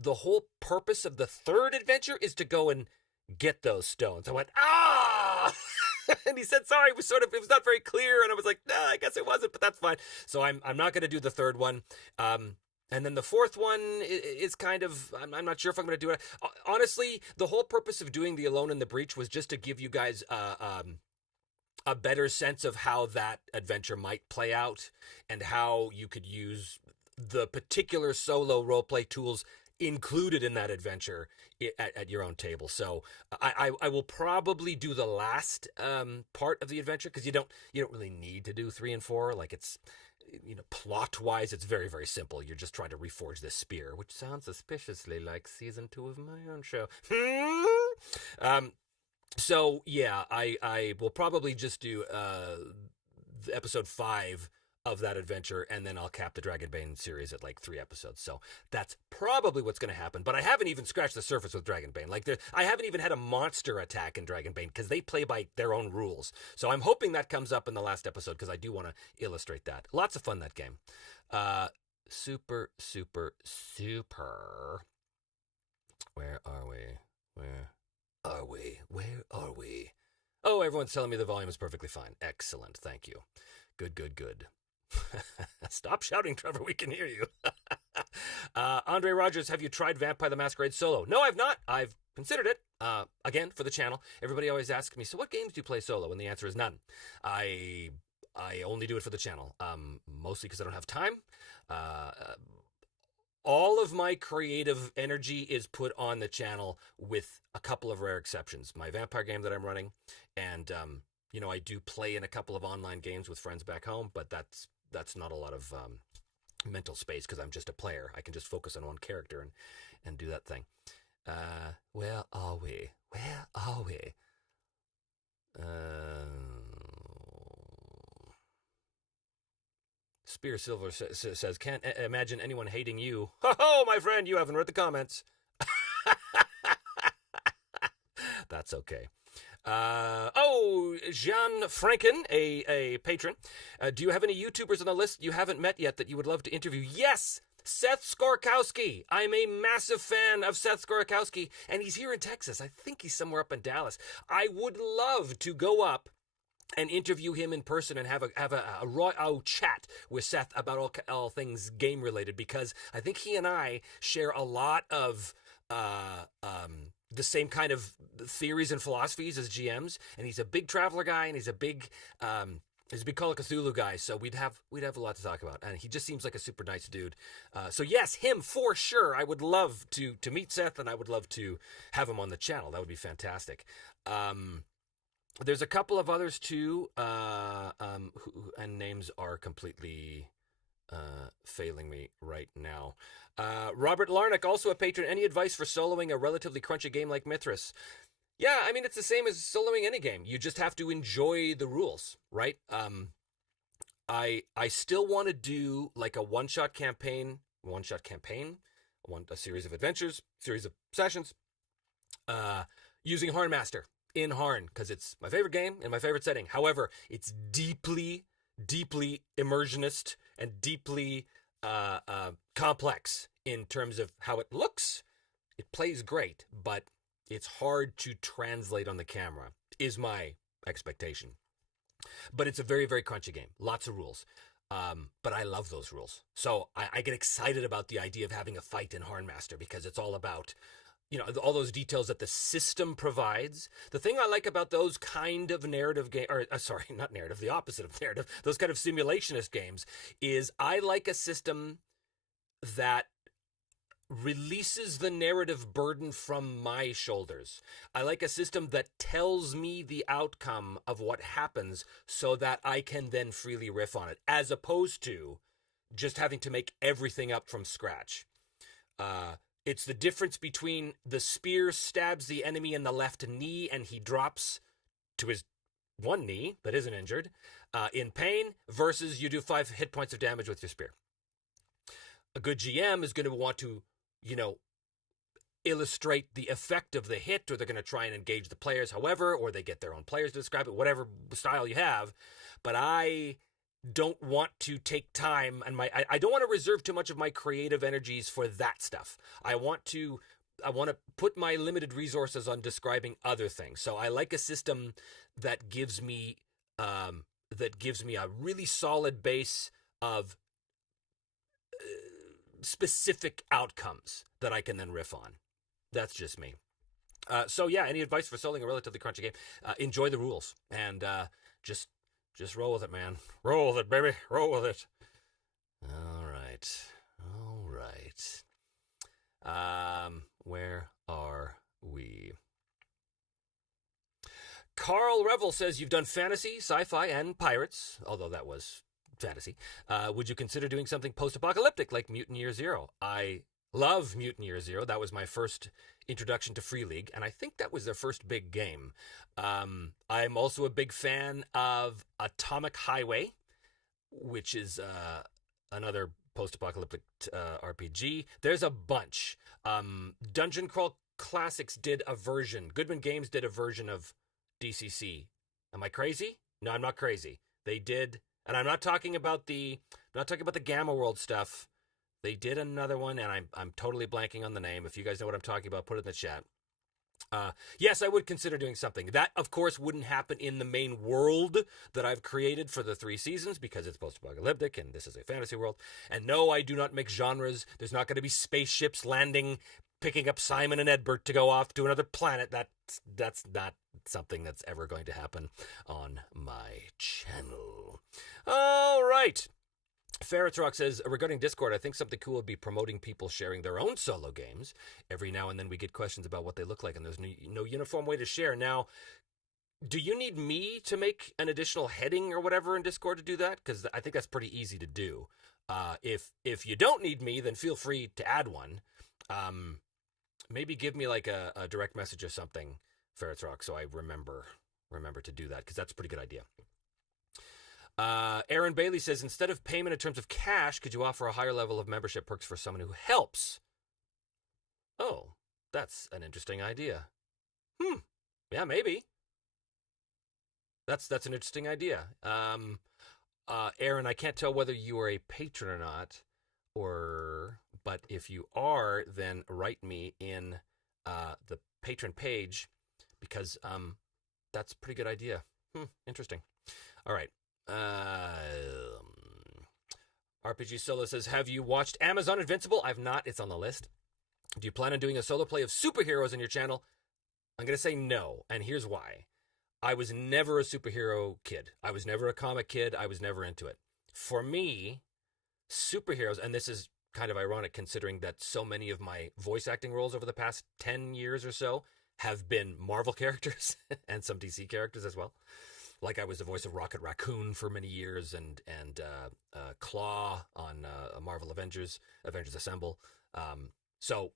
the whole purpose of the third adventure is to go and get those stones. I went, ah! And he said, sorry, it was not very clear. And I was like, nah, I guess it wasn't, but that's fine. So I'm not going to do the third one. And then the fourth one is kind of, I'm not sure if I'm going to do it. Honestly, the whole purpose of doing the Alone in the Breach was just to give you guys a better sense of how that adventure might play out and how you could use the particular solo roleplay tools included in that adventure at your own table. So I will probably do the last part of the adventure, because you don't really need to do 3 and 4. Like, it's, plot wise, it's very, very simple. You're just trying to reforge this spear, which sounds suspiciously like season 2 of my own show. So yeah, I will probably just do episode 5 of that adventure, and then I'll cap the Dragonbane series at like 3 episodes. So that's probably what's going to happen. But I haven't even scratched the surface with Dragonbane. Like, I haven't even had a monster attack in Dragonbane because they play by their own rules. So I'm hoping that comes up in the last episode because I do want to illustrate that. Lots of fun, that game. Super. Where are we? Oh, everyone's telling me the volume is perfectly fine. Excellent. Thank you. Good. Stop shouting, Trevor. We can hear you. Andre Rogers, have you tried Vampire the Masquerade solo? No, I've not. I've considered it. Again, for the channel. Everybody always asks me, so what games do you play solo? And the answer is none. I only do it for the channel. Mostly because I don't have time. All of my creative energy is put on the channel with a couple of rare exceptions. My vampire game that I'm running, and I do play in a couple of online games with friends back home, but that's not a lot of mental space because I'm just a player. I can just focus on one character and do that thing. Where are we? Spear Silver says, can't imagine anyone hating you. Oh, my friend, you haven't read the comments. That's okay. Jean Franken, a patron. Do you have any YouTubers on the list you haven't met yet that you would love to interview? Yes! Seth Skorkowski. I'm a massive fan of Seth Skorkowski, and he's here in Texas. I think he's somewhere up in Dallas. I would love to go up and interview him in person and have a raw chat with Seth about all things game related, because I think he and I share a lot of the same kind of theories and philosophies as GMs, and he's a big Traveler guy, and he's a big Call of Cthulhu guy, so we'd have a lot to talk about, and he just seems like a super nice dude. So yes, him for sure. I would love to meet Seth, and I would love to have him on the channel. That would be fantastic. There's a couple of others too, and names are completely failing me right now. Robert Larnick, also a patron. Any advice for soloing a relatively crunchy game like Mithras? Yeah, I mean, it's the same as soloing any game. You just have to enjoy the rules, right? I still want to do like a one-shot campaign, a series of adventures, series of sessions, using Harnmaster in Harn, because it's my favorite game and my favorite setting. However, it's deeply immersionist and deeply complex in terms of how it looks. It plays great, but it's hard to translate on the camera, is my expectation. But it's a very, very crunchy game. Lots of rules. But I love those rules. So I get excited about the idea of having a fight in Harnmaster, because it's all about, all those details that the system provides. The thing I like about those kind of narrative game, not narrative, the opposite of narrative, those kind of simulationist games, is I like a system that releases the narrative burden from my shoulders. I like a system that tells me the outcome of what happens so that I can then freely riff on it, as opposed to just having to make everything up from scratch. It's the difference between the spear stabs the enemy in the left knee and he drops to his one knee that isn't injured in pain, versus you do 5 hit points of damage with your spear. A good GM is going to want to, illustrate the effect of the hit, or they're going to try and engage the players however, or they get their own players to describe it, whatever style you have. But I don't want to take time, and I don't want to reserve too much of my creative energies for that stuff. I want to put my limited resources on describing other things. So I like a system that gives me a really solid base of specific outcomes that I can then riff on. That's just me. So yeah, any advice for selling a relatively crunchy game? Enjoy the rules, and just roll with it, man. Roll with it, baby. Roll with it. All right. Where are we? Carl Revel says, you've done fantasy, sci-fi, and pirates, although that was fantasy. Would you consider doing something post-apocalyptic like Mutant Year Zero? I Love Mutant Year Zero. That was my first introduction to Free League, and I think that was their first big game. I'm also a big fan of Atomic Highway, which is another post-apocalyptic RPG. There's a bunch. Dungeon Crawl Classics did a version. Goodman Games did a version of DCC. Am I crazy? No, I'm not crazy. They did, and I'm not talking about the Gamma World stuff. They did another one, and I'm totally blanking on the name. If you guys know what I'm talking about, put it in the chat. Yes, I would consider doing something. That, of course, wouldn't happen in the main world that I've created for the 3 seasons because it's post-apocalyptic and this is a fantasy world. And no, I do not mix genres. There's not going to be spaceships landing, picking up Simon and Edbert to go off to another planet. That's not something that's ever going to happen on my channel. All right. Ferret Rock says, regarding Discord, I think something cool would be promoting people sharing their own solo games. Every now and then we get questions about what they look like, and there's no uniform way to share. Now, do you need me to make an additional heading or whatever in Discord to do that? Because I think that's pretty easy to do. If you don't need me, then feel free to add one. Maybe give me like a direct message or something, Ferret Rock, so I remember to do that, because that's a pretty good idea. Aaron Bailey says, instead of payment in terms of cash, could you offer a higher level of membership perks for someone who helps? Oh, that's an interesting idea. Yeah, maybe. That's an interesting idea. Aaron, I can't tell whether you are a patron or not, but if you are, then write me in the patron page, because that's a pretty good idea. Interesting. All right. RPG Solo says, have you watched Amazon Invincible? I've not. It's on the list. Do you plan on doing a solo play of superheroes on your channel? I'm going to say no, and here's why. I was never a superhero kid. I was never a comic kid. I was never into it. For me, superheroes, and this is kind of ironic considering that so many of my voice acting roles over the past 10 years or so have been Marvel characters and some DC characters as well. Like I was the voice of Rocket Raccoon for many years, and Claw on Marvel Avengers Assemble. So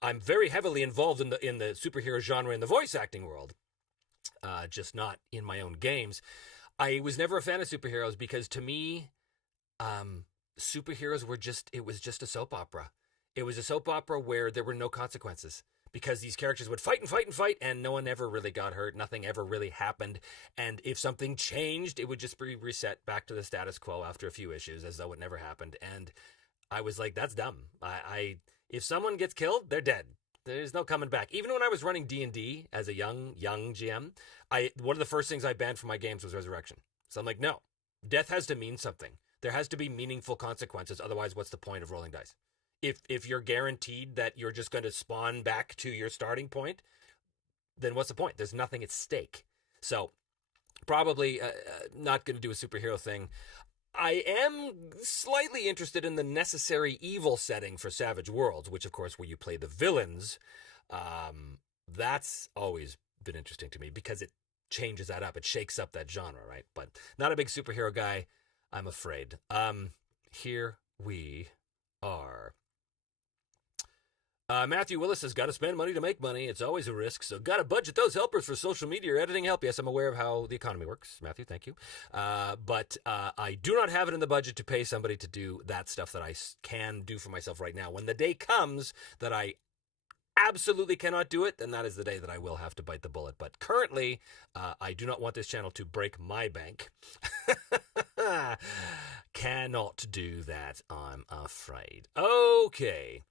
I'm very heavily involved in the superhero genre in the voice acting world, just not in my own games. I was never a fan of superheroes because to me, superheroes it was just a soap opera. It was a soap opera where there were no consequences, because these characters would fight and fight and fight, and no one ever really got hurt. Nothing ever really happened. And if something changed, it would just be reset back to the status quo after a few issues, as though it never happened. And I was like, that's dumb. If someone gets killed, they're dead. There's no coming back. Even when I was running D&D as a young GM, one of the first things I banned from my games was resurrection. So I'm like, no, death has to mean something. There has to be meaningful consequences. Otherwise, what's the point of rolling dice? If you're guaranteed that you're just going to spawn back to your starting point, then what's the point? There's nothing at stake. So probably not going to do a superhero thing. I am slightly interested in the necessary evil setting for Savage Worlds, which, of course, where you play the villains. That's always been interesting to me because it changes that up. It shakes up that genre, right? But not a big superhero guy, I'm afraid. Here we are. Matthew Willis says, got to spend money to make money. It's always a risk, so got to budget those helpers for social media or editing help. Yes, I'm aware of how the economy works, Matthew, thank you. But I do not have it in the budget to pay somebody to do that stuff that I can do for myself right now. When the day comes that I absolutely cannot do it, then that is the day that I will have to bite the bullet. But currently, I do not want this channel to break my bank. Cannot do that, I'm afraid. Okay.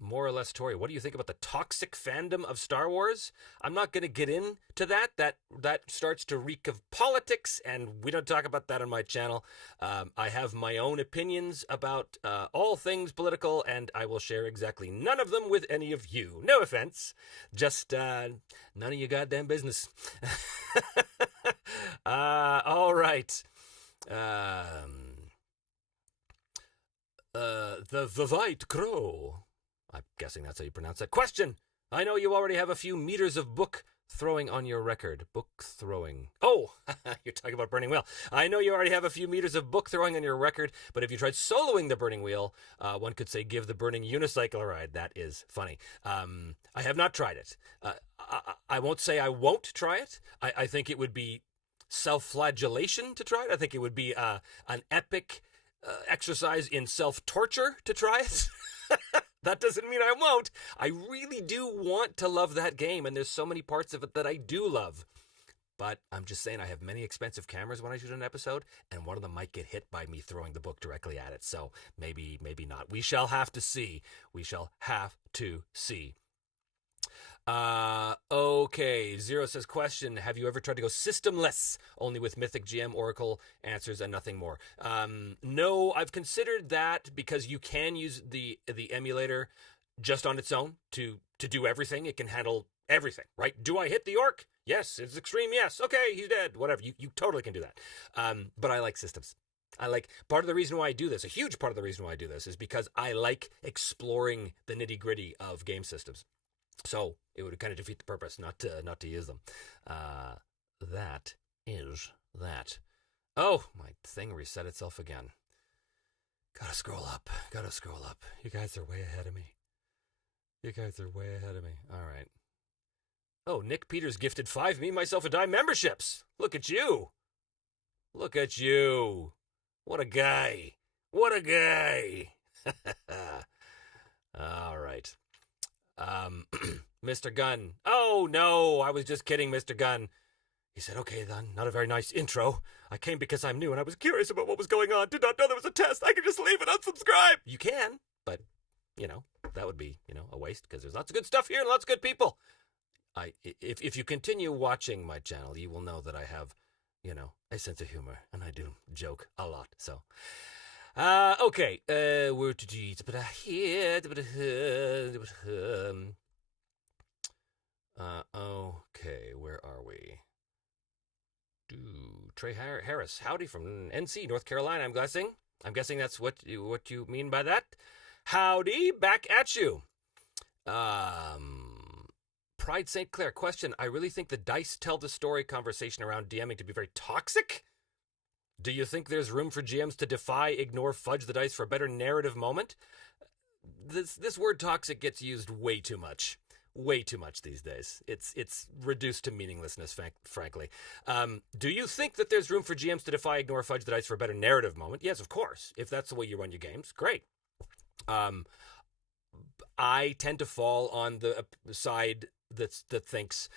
More or less, Tori, what do you think about the toxic fandom of Star Wars? I'm not going to get into that. That starts to reek of politics, and we don't talk about that on my channel. I have my own opinions about all things political, and I will share exactly none of them with any of you. No offense, just none of your goddamn business. All right. The Vivite Crow. I'm guessing that's how you pronounce it. Question. I know you already have a few meters of book throwing on your record? Book throwing. Oh, you're talking about Burning Wheel. I know you already have a few meters of book throwing on your record, but if you tried soloing the Burning Wheel, one could say give the Burning Unicycle a ride. That is funny. I have not tried it. I won't say I won't try it. I think it would be self-flagellation to try it. I think it would be an epic exercise in self-torture to try it. That doesn't mean I won't. I really do want to love that game, and there's so many parts of it that I do love. But I'm just saying I have many expensive cameras when I shoot an episode, and one of them might get hit by me throwing the book directly at it. So maybe not. We shall have to see. We shall have to see. Okay. Zero says, question, have you ever tried to go systemless, only with Mythic GM, Oracle answers, and nothing more? No, I've considered that because you can use the emulator just on its own to do everything. It can handle everything, right? Do I hit the orc? Yes. It's extreme. Yes. Okay. He's dead. Whatever. You totally can do that. But I like systems. I like, part of the reason why I do this, a huge part of the reason why I do this is because I like exploring the nitty gritty of game systems. So it would kind of defeat the purpose not to use them. That is that. Oh, my thing reset itself again. Gotta scroll up. You guys are way ahead of me. All right. Oh, Nick Peters gifted 5 Me, Myself, and Die memberships. Look at you. What a guy. All right. Mr. Gunn. Oh, no, I was just kidding, Mr. Gunn. He said, okay, then, not a very nice intro. I came because I'm new and I was curious about what was going on. Did not know there was a test. I could just leave and unsubscribe. You can, but, that would be, a waste because there's lots of good stuff here and lots of good people. If you continue watching my channel, you will know that I have, a sense of humor and I do joke a lot, so... Okay, where to eat, but okay, where are we? Trey Harris, howdy from NC, North Carolina, I'm guessing that's what you mean by that. Howdy, back at you. Pride St. Clair, question, I really think the dice tell the story conversation around DMing to be very toxic. Do you think there's room for GMs to defy, ignore, fudge the dice for a better narrative moment? This word toxic gets used way too much these days. It's reduced to meaninglessness, frankly. Do you think that there's room for GMs to defy, ignore, fudge the dice for a better narrative moment? Yes, of course. If that's the way you run your games, great. I tend to fall on the side that thinks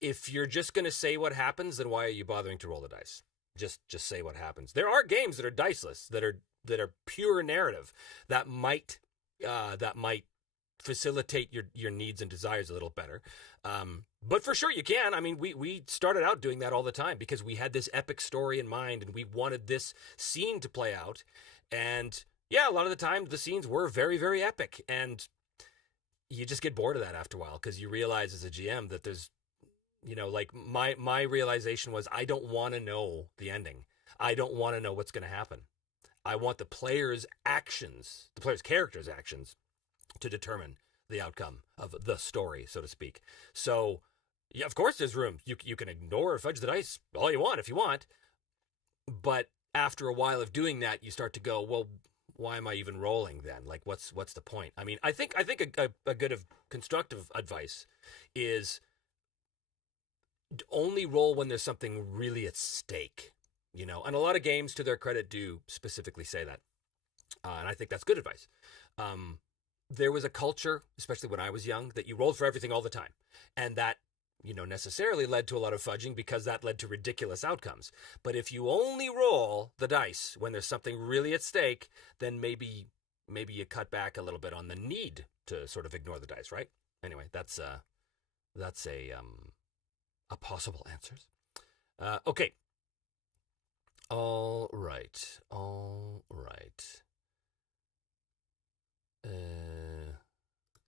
if you're just going to say what happens, then why are you bothering to roll the dice? Just say what happens. There are games that are diceless, that are pure narrative, that might facilitate your needs and desires a little better. But for sure you can. I mean, we started out doing that all the time because we had this epic story in mind and we wanted this scene to play out. And yeah, a lot of the time the scenes were very, very epic. And you just get bored of that after a while because you realize as a GM that there's, like my realization was I don't want to know the ending. I don't want to know what's going to happen. I want the players' characters' actions to determine the outcome of the story, so to speak. So, yeah, of course there's room. You can ignore or fudge the dice all you want if you want. But after a while of doing that, you start to go, well, why am I even rolling then? Like, what's the point? I mean, I think a good of constructive advice is only roll when there's something really at stake, and a lot of games, to their credit, do specifically say that. And I think that's good advice. There was a culture, especially when I was young, that you rolled for everything all the time. And that, necessarily led to a lot of fudging because that led to ridiculous outcomes. But if you only roll the dice when there's something really at stake, then maybe you cut back a little bit on the need to sort of ignore the dice, right? Anyway, that's a possible answers. Okay. All right.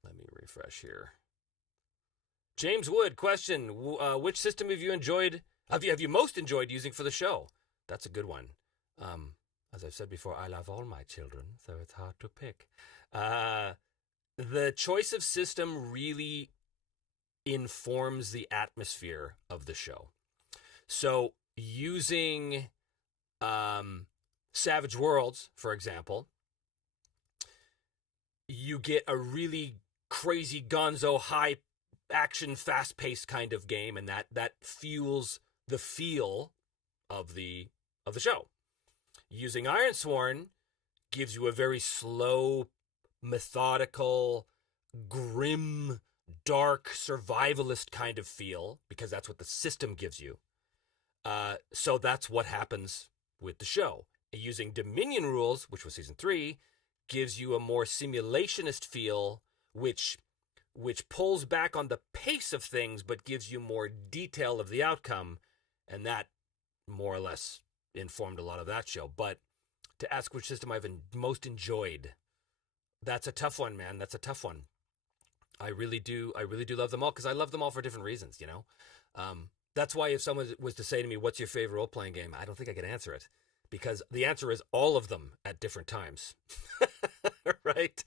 Let me refresh here. James Wood, question: which system have you enjoyed? Have you most enjoyed using for the show? That's a good one. As I've said before, I love all my children, so it's hard to pick. The choice of system really informs the atmosphere of the show. So using Savage Worlds, for example, you get a really crazy gonzo, high action, fast-paced kind of game, and that fuels the feel of the show. Using Ironsworn gives you a very slow, methodical, grim, dark, survivalist kind of feel, because that's what the system gives you. So that's what happens with the show. Using Dominion rules, which was season 3, gives you a more simulationist feel, which pulls back on the pace of things, but gives you more detail of the outcome, and that more or less informed a lot of that show. But to ask which system I've most enjoyed, that's a tough one, man. That's a tough one. I really do love them all, because I love them all for different reasons, you know? That's why if someone was to say to me, what's your favorite role-playing game? I don't think I could answer it, because the answer is all of them at different times. Right?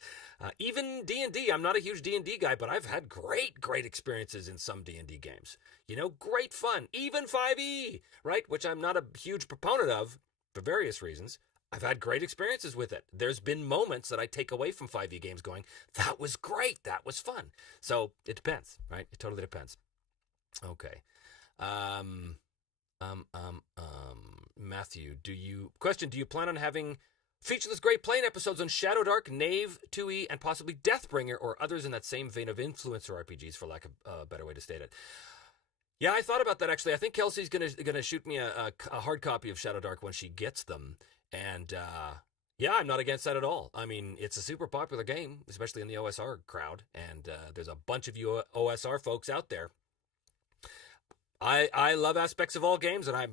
Even D&D. I'm not a huge D&D guy, but I've had great experiences in some D&D games. You know, great fun. Even 5e, right? Which I'm not a huge proponent of for various reasons. I've had great experiences with it. There's been moments that I take away from 5e games going, that was great, that was fun. So it depends, right? It totally depends. Okay. Matthew, do you plan on having featureless Great Plain episodes on Shadow Dark, Knave, 2e, and possibly Deathbringer, or others in that same vein of influencer RPGs, for lack of a better way to state it? Yeah, I thought about that, actually. I think Kelsey's gonna shoot me a hard copy of Shadow Dark when she gets them. And, yeah, I'm not against that at all. I mean, it's a super popular game, especially in the OSR crowd, and there's a bunch of you OSR folks out there. I love aspects of all games, and I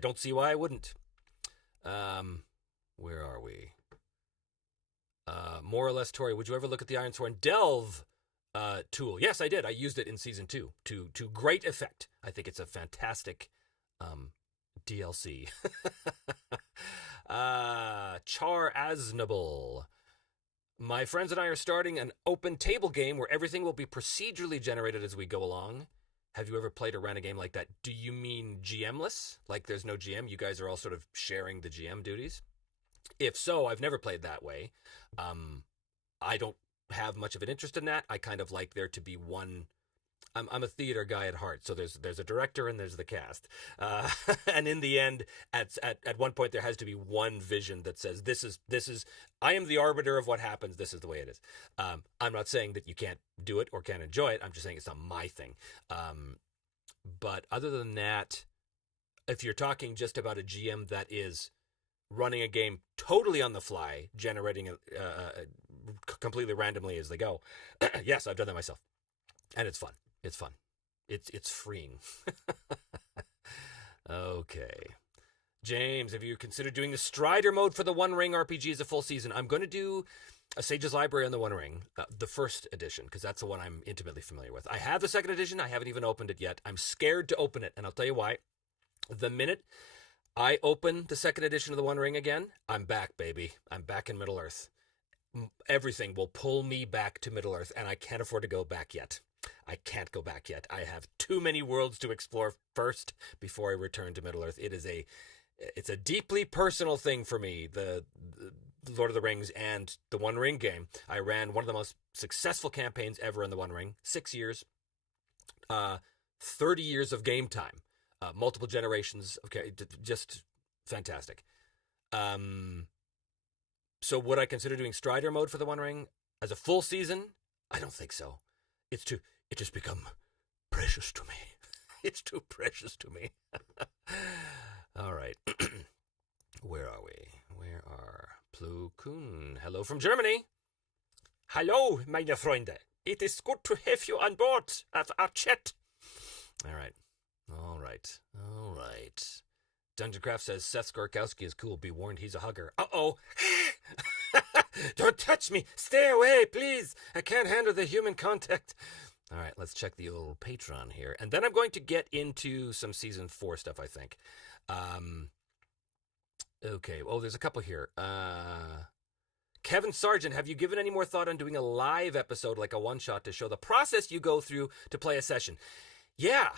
don't see why I wouldn't. Where are we? More or less, Tori, would you ever look at the Ironsworn Delve tool? Yes, I did. I used it in Season 2 to great effect. I think it's a fantastic DLC. Char Aznable. My friends and I are starting an open table game where everything will be procedurally generated as we go along. Have you ever played or ran a game like that? Do you mean GM-less? Like there's no GM, you guys are all sort of sharing the GM duties? If so, I've never played that way. I don't have much of an interest in that. I kind of like there to be one. I'm a theater guy at heart, so there's a director and there's the cast, and in the end, at one point there has to be one vision that says this is I am the arbiter of what happens. This is the way it is. I'm not saying that you can't do it or can't enjoy it. I'm just saying it's not my thing. But other than that, if you're talking just about a GM that is running a game totally on the fly, generating completely randomly as they go, yes, I've done that myself, and it's fun. It's fun. It's freeing. Okay. James, have you considered doing the Strider mode for the One Ring RPG as a full season? I'm going to do a Sage's Library on the One Ring, the first edition, because that's the one I'm intimately familiar with. I have the second edition. I haven't even opened it yet. I'm scared to open it, and I'll tell you why. The minute I open the second edition of the One Ring again, I'm back, baby. I'm back in Middle-earth. Everything will pull me back to Middle-earth, and I can't afford to go back yet. I can't go back yet. I have too many worlds to explore first before I return to Middle-earth. It's a deeply personal thing for me, the Lord of the Rings and the One Ring game. I ran one of the most successful campaigns ever in the One Ring. 6 years, 30 years of game time, multiple generations. Okay, just fantastic. So would I consider doing Strider mode for the One Ring as a full season? I don't think so. It just become precious to me. It's too precious to me. All right. Where are we? Where are Plu Kun? Hello from Germany. Hallo, meine Freunde. It is good to have you on board of our chat. All right. Dungeon Craft says Seth Skorkowski is cool. Be warned, he's a hugger. Uh-oh. Don't touch me. Stay away, please. I can't handle the human contact. All right, let's check the old Patreon here. And then I'm going to get into some Season 4 stuff, I think. Okay, there's a couple here. Kevin Sargent, have you given any more thought on doing a live episode like a one-shot to show the process you go through to play a session? Yeah,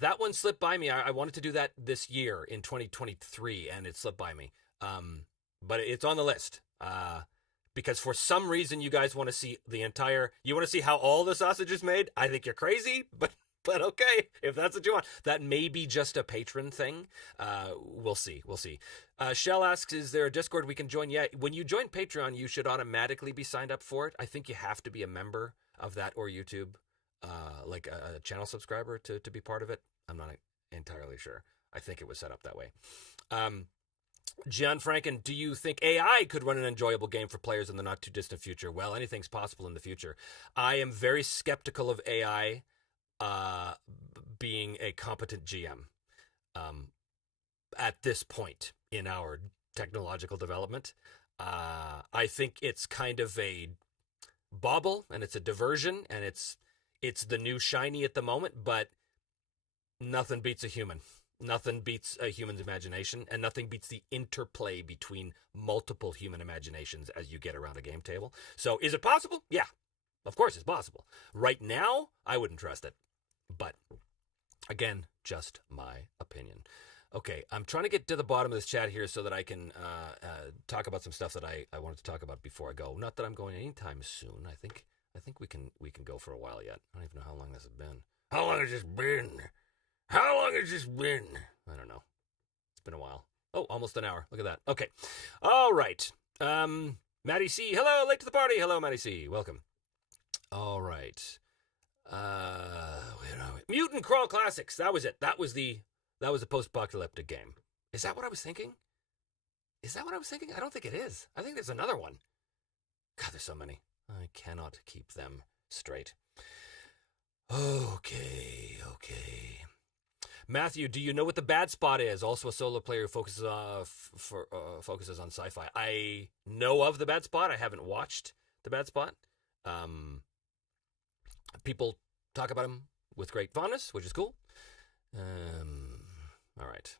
that one slipped by me. I wanted to do that this year in 2023, and it slipped by me. But it's on the list. Because for some reason you guys want to see you want to see how all the sausage is made. I think you're crazy, but okay, if that's what you want. That may be just a patron thing. We'll see. Shell asks, is there a Discord we can join? Yeah, when you join Patreon, you should automatically be signed up for it. I think you have to be a member of that or YouTube, like a channel subscriber to be part of it. I'm not entirely sure. I think it was set up that way. John Franken, do you think AI could run an enjoyable game for players in the not too distant future? Well, anything's possible in the future. I am very skeptical of AI being a competent GM at this point in our technological development. I think it's kind of a bauble and it's a diversion and it's the new shiny at the moment, but nothing beats a human. Nothing beats a human's imagination, and nothing beats the interplay between multiple human imaginations as you get around a game table. So is it possible? Yeah, of course it's possible. Right now, I wouldn't trust it. But again, just my opinion. Okay, I'm trying to get to the bottom of this chat here so that I can talk about some stuff that I wanted to talk about before I go. Not that I'm going anytime soon. I think we can go for a while yet. I don't even know how long this has been. How long has this been? How long has this been? I don't know. It's been a while. Oh, almost an hour. Look at that. Okay. All right. Maddie C. Hello, late to the party. Hello, Maddie C. Welcome. All right. Where are we? Mutant Crawl Classics. That was it. That was the post-apocalyptic game. Is that what I was thinking? I don't think it is. I think there's another one. God, there's so many. I cannot keep them straight. Okay. Matthew, do you know what the bad spot is? Also a solo player who focuses on sci-fi. I know of the bad spot. I haven't watched the bad spot. People talk about him with great fondness, which is cool. All right.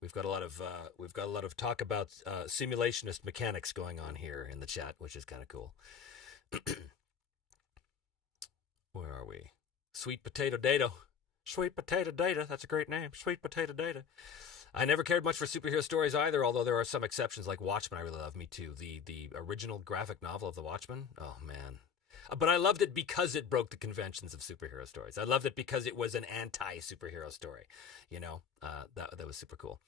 We've got a lot of talk about simulationist mechanics going on here in the chat, which is kind of cool. Where are we? Sweet Potato Data. Sweet Potato Data. That's a great name. Sweet Potato Data. I never cared much for superhero stories either, although there are some exceptions like Watchmen I really love. Me too. The original graphic novel of the Watchmen. Oh, man. But I loved it because it broke the conventions of superhero stories. I loved it because it was an anti-superhero story. You know, that was super cool.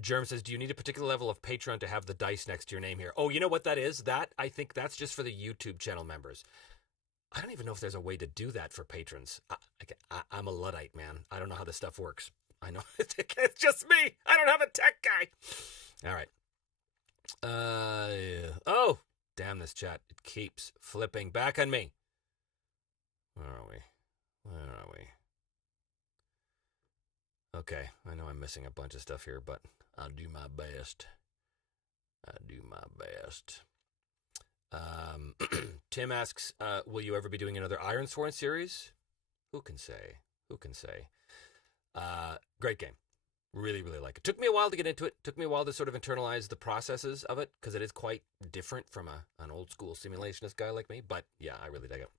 Germ says, do you need a particular level of Patreon to have the dice next to your name here? Oh, you know what that is? I think that's just for the YouTube channel members. I don't even know if there's a way to do that for patrons. I'm a Luddite, man. I don't know how this stuff works. I know it's just me. I don't have a tech guy. All right. Oh, damn this chat. It keeps flipping back on me. Where are we? Okay, I know I'm missing a bunch of stuff here, but I'll do my best. Tim asks, will you ever be doing another Ironsworn series? Who can say? Great game. Really, really like it. Took me a while to get into it. Took me a while to sort of internalize the processes of it, because it is quite different from an old school simulationist guy like me. But yeah, I really dig it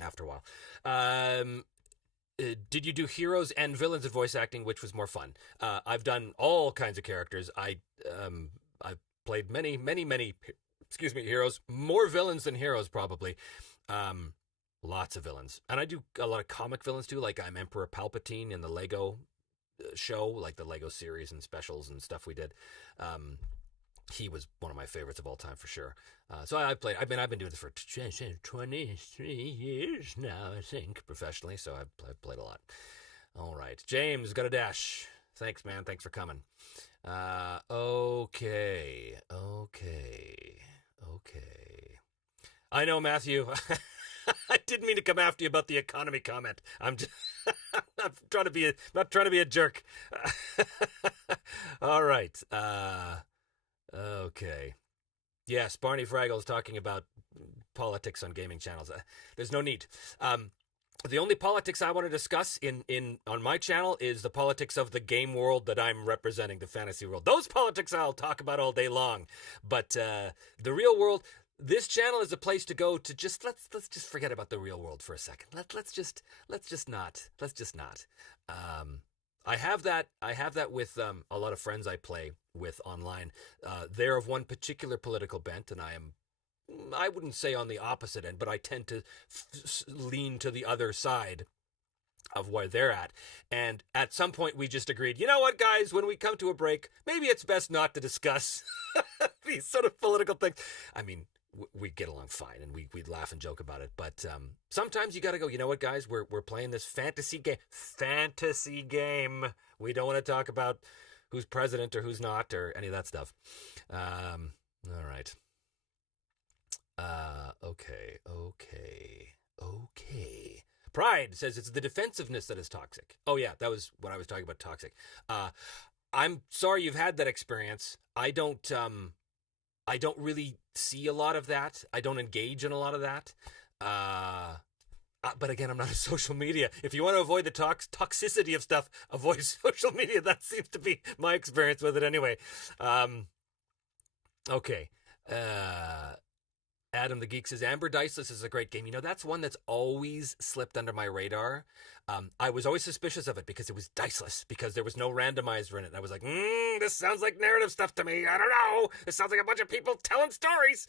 after a while. Did you do heroes and villains in voice acting, which was more fun? I've done all kinds of characters. I've played many heroes. More villains than heroes, probably. Lots of villains. And I do a lot of comic villains, too. Like, I'm Emperor Palpatine in the Lego show, like the Lego series and specials and stuff we did. He was one of my favorites of all time, for sure. So I've been doing this for 23 years now, I think, professionally. So I've played a lot. All right. James, got a dash. Thanks, man. Thanks for coming. Okay. I know, Matthew. I didn't mean to come after you about the economy comment. I'm not trying to be a jerk. All right. Okay. Yes, Barney Fraggle's talking about politics on gaming channels. There's no need. The only politics I want to discuss in on my channel is the politics of the game world that I'm representing, the fantasy world. Those politics I'll talk about all day long, but the real world. This channel is a place to go to just let's just forget about the real world for a second. Let's just not. I have that with a lot of friends I play with online. They're of one particular political bent, and I wouldn't say on the opposite end, but I tend to lean to the other side of where they're at. And at some point we just agreed, you know what, guys, when we come to a break, maybe it's best not to discuss these sort of political things. I mean, we get along fine and we laugh and joke about it. But sometimes you got to go, you know what, guys, we're playing this fantasy game. We don't want to talk about who's president or who's not or any of that stuff. All right. Okay. Pride says it's the defensiveness that is toxic. Oh yeah, that was what I was talking about, toxic. I'm sorry you've had that experience. I don't really see a lot of that. I don't engage in a lot of that. But again, I'm not a social media. If you want to avoid the toxicity of stuff, avoid social media. That seems to be my experience with it anyway. Okay. Adam the Geek says, Amber Diceless is a great game. You know, that's one that's always slipped under my radar. I was always suspicious of it because it was diceless, because there was no randomizer in it. And I was like, this sounds like narrative stuff to me. I don't know. This sounds like a bunch of people telling stories.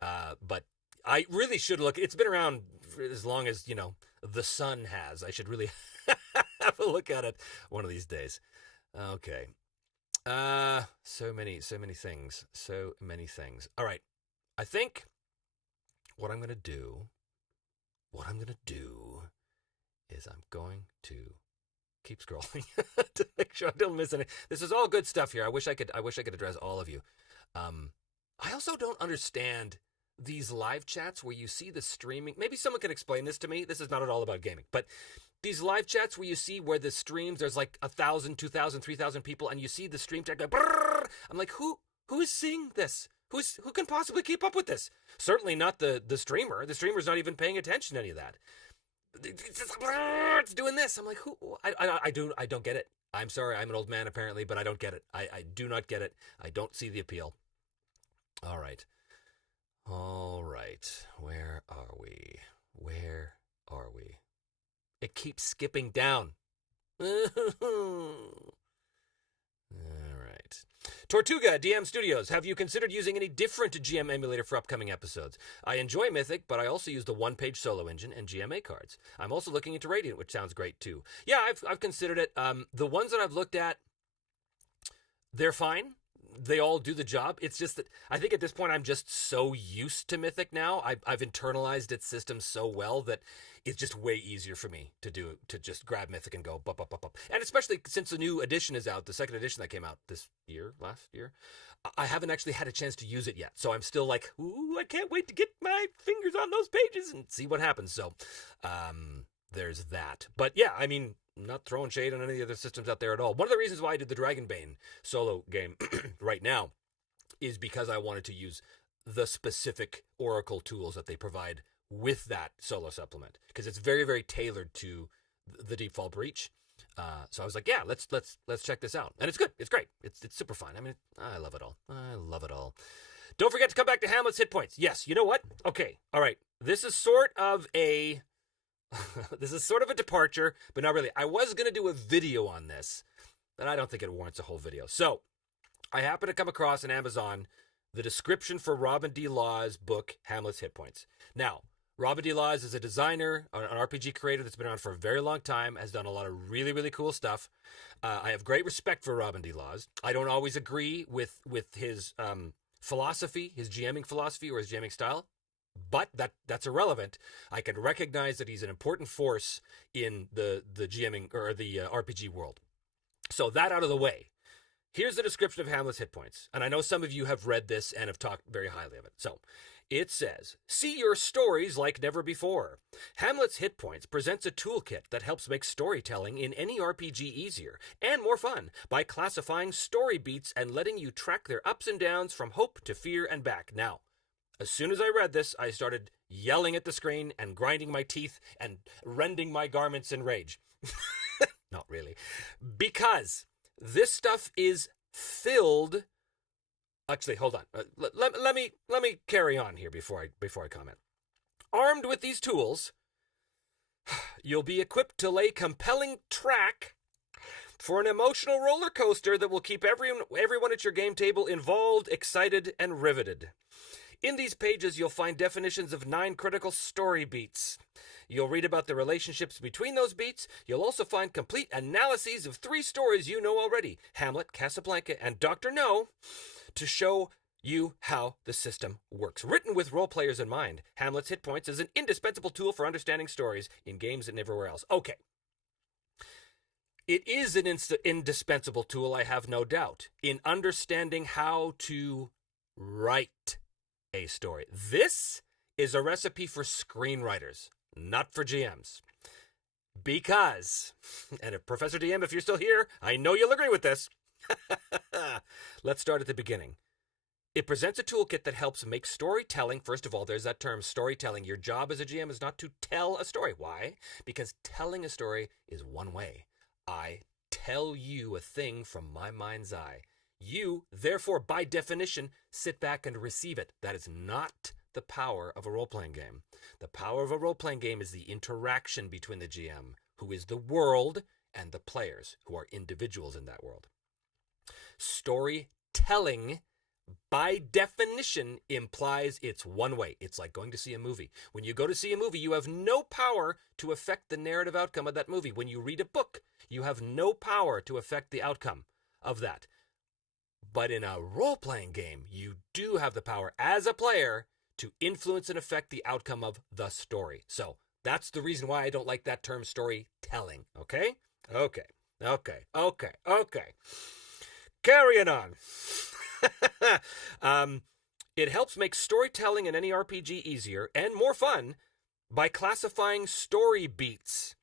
But I really should look. It's been around for as long as, you know, the sun has. I should really have a look at it one of these days. Okay. So many things. All right. I think what I'm going to do is I'm going to keep scrolling to make sure I don't miss any. This is all good stuff here. I wish I could address all of you. I also don't understand these live chats where you see the streaming. Maybe someone can explain this to me. This is not at all about gaming, but these live chats where you see where the streams, there's like 1,000, 2,000, 3,000 people, and you see the stream chat go, brrr. I'm like, who is seeing this? Who can possibly keep up with this? Certainly not the streamer. The streamer's not even paying attention to any of that. It's doing this. I'm like, who? I don't get it. I'm sorry. I'm an old man apparently, but I don't get it. I do not get it. I don't see the appeal. All right. Where are we? It keeps skipping down. Tortuga DM Studios, have you considered using any different GM emulator for upcoming episodes? I enjoy Mythic, but I also use the one-page solo engine and GMA cards. I'm also looking into Radiant, which sounds great too. Yeah, I've considered it. The ones that I've looked at, they're fine. They all do the job. It's just that I think at this point I'm just so used to Mythic now. I've internalized its system so well that it's just way easier for me to just grab Mythic and go bup. And especially since the new edition is out, the second edition that came out last year, I haven't actually had a chance to use it yet. So I'm still like, ooh, I can't wait to get my fingers on those pages and see what happens. So there's that. But yeah, I mean, not throwing shade on any of the other systems out there at all. One of the reasons why I did the Dragonbane solo game right now is because I wanted to use the specific Oracle tools that they provide with that solo supplement, because it's very, very tailored to the Deepfall Breach. So I was like, yeah, let's check this out. And it's good. It's great. It's super fun. I mean, I love it all. Don't forget to come back to Hamlet's hit points. Yes, you know what? Okay, all right. This is sort of a departure, but not really. I was going to do a video on this, but I don't think it warrants a whole video. So I happened to come across on Amazon the description for Robin D. Law's book, Hamlet's Hit Points. Now, Robin D. Laws is a designer, an RPG creator that's been around for a very long time, has done a lot of really, really cool stuff. I have great respect for Robin D. Laws. I don't always agree with his philosophy, his GMing philosophy or his GMing style, but that's irrelevant. I can recognize that he's an important force in the GMing or the RPG world. So that out of the way, here's the description of Hamlet's hit points. And I know some of you have read this and have talked very highly of it. So it says, see your stories like never before. Hamlet's Hit Points presents a toolkit that helps make storytelling in any RPG easier and more fun by classifying story beats and letting you track their ups and downs from hope to fear and back. Now, As soon as I read this, I started yelling at the screen and grinding my teeth and rending my garments in rage. Not really. Because this stuff is filled. Actually, hold on. Let me carry on here before I comment. Armed with these tools, you'll be equipped to lay compelling track for an emotional roller coaster that will keep everyone at your game table involved, excited, and riveted. In these pages, you'll find definitions of 9 critical story beats. You'll read about the relationships between those beats. You'll also find complete analyses of 3 stories you know already, Hamlet, Casablanca, and Dr. No, to show you how the system works. Written with role players in mind, Hamlet's Hitpoints is an indispensable tool for understanding stories in games and everywhere else. Okay. It is an indispensable tool, I have no doubt, in understanding how to write a story. This is a recipe for screenwriters, not for GMs. Because, and if Professor DM, if you're still here, I know you'll agree with this. Let's start at the beginning. It presents a toolkit that helps make storytelling. First of all, there's that term, storytelling. Your job as a GM is not to tell a story. Why? Because telling a story is one way. I tell you a thing from my mind's eye. You, therefore, by definition, sit back and receive it. That is not the power of a role-playing game. The power of a role-playing game is the interaction between the GM, who is the world, and the players, who are individuals in that world. Storytelling, by definition, implies it's one way. It's like going to see a movie. When you go to see a movie, you have no power to affect the narrative outcome of that movie. When you read a book, you have no power to affect the outcome of that. But in a role-playing game, you do have the power as a player to influence and affect the outcome of the story. So that's the reason why I don't like that term storytelling. Okay? Okay. Carrying on. It helps make storytelling in any RPG easier and more fun by classifying story beats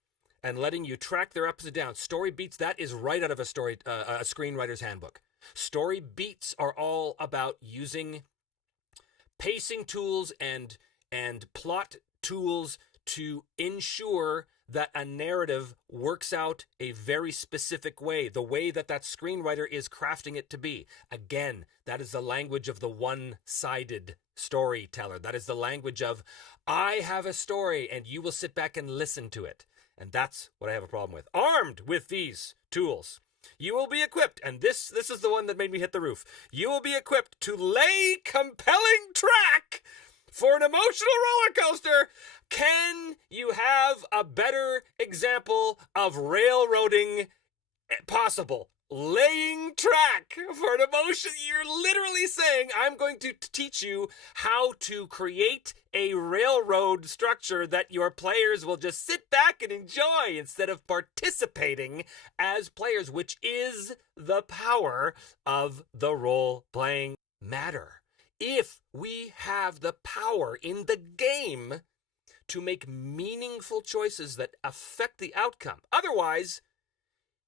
and letting you track their ups and downs. Story beats, that is right out of a screenwriter's handbook. Story beats are all about using pacing tools and plot tools to ensure that a narrative works out a very specific way, the way that screenwriter is crafting it to be. Again, that is the language of the one-sided storyteller. That is the language of, I have a story and you will sit back and listen to it. And that's what I have a problem with. Armed with these tools, you will be equipped, and this is the one that made me hit the roof. You will be equipped to lay compelling track for an emotional roller coaster. Can you have a better example of railroading possible? Laying track for an emotion. You're literally saying, I'm going to teach you how to create a railroad structure that your players will just sit back and enjoy instead of participating as players, which is the power of the role-playing matter. If we have the power in the game to make meaningful choices that affect the outcome, otherwise,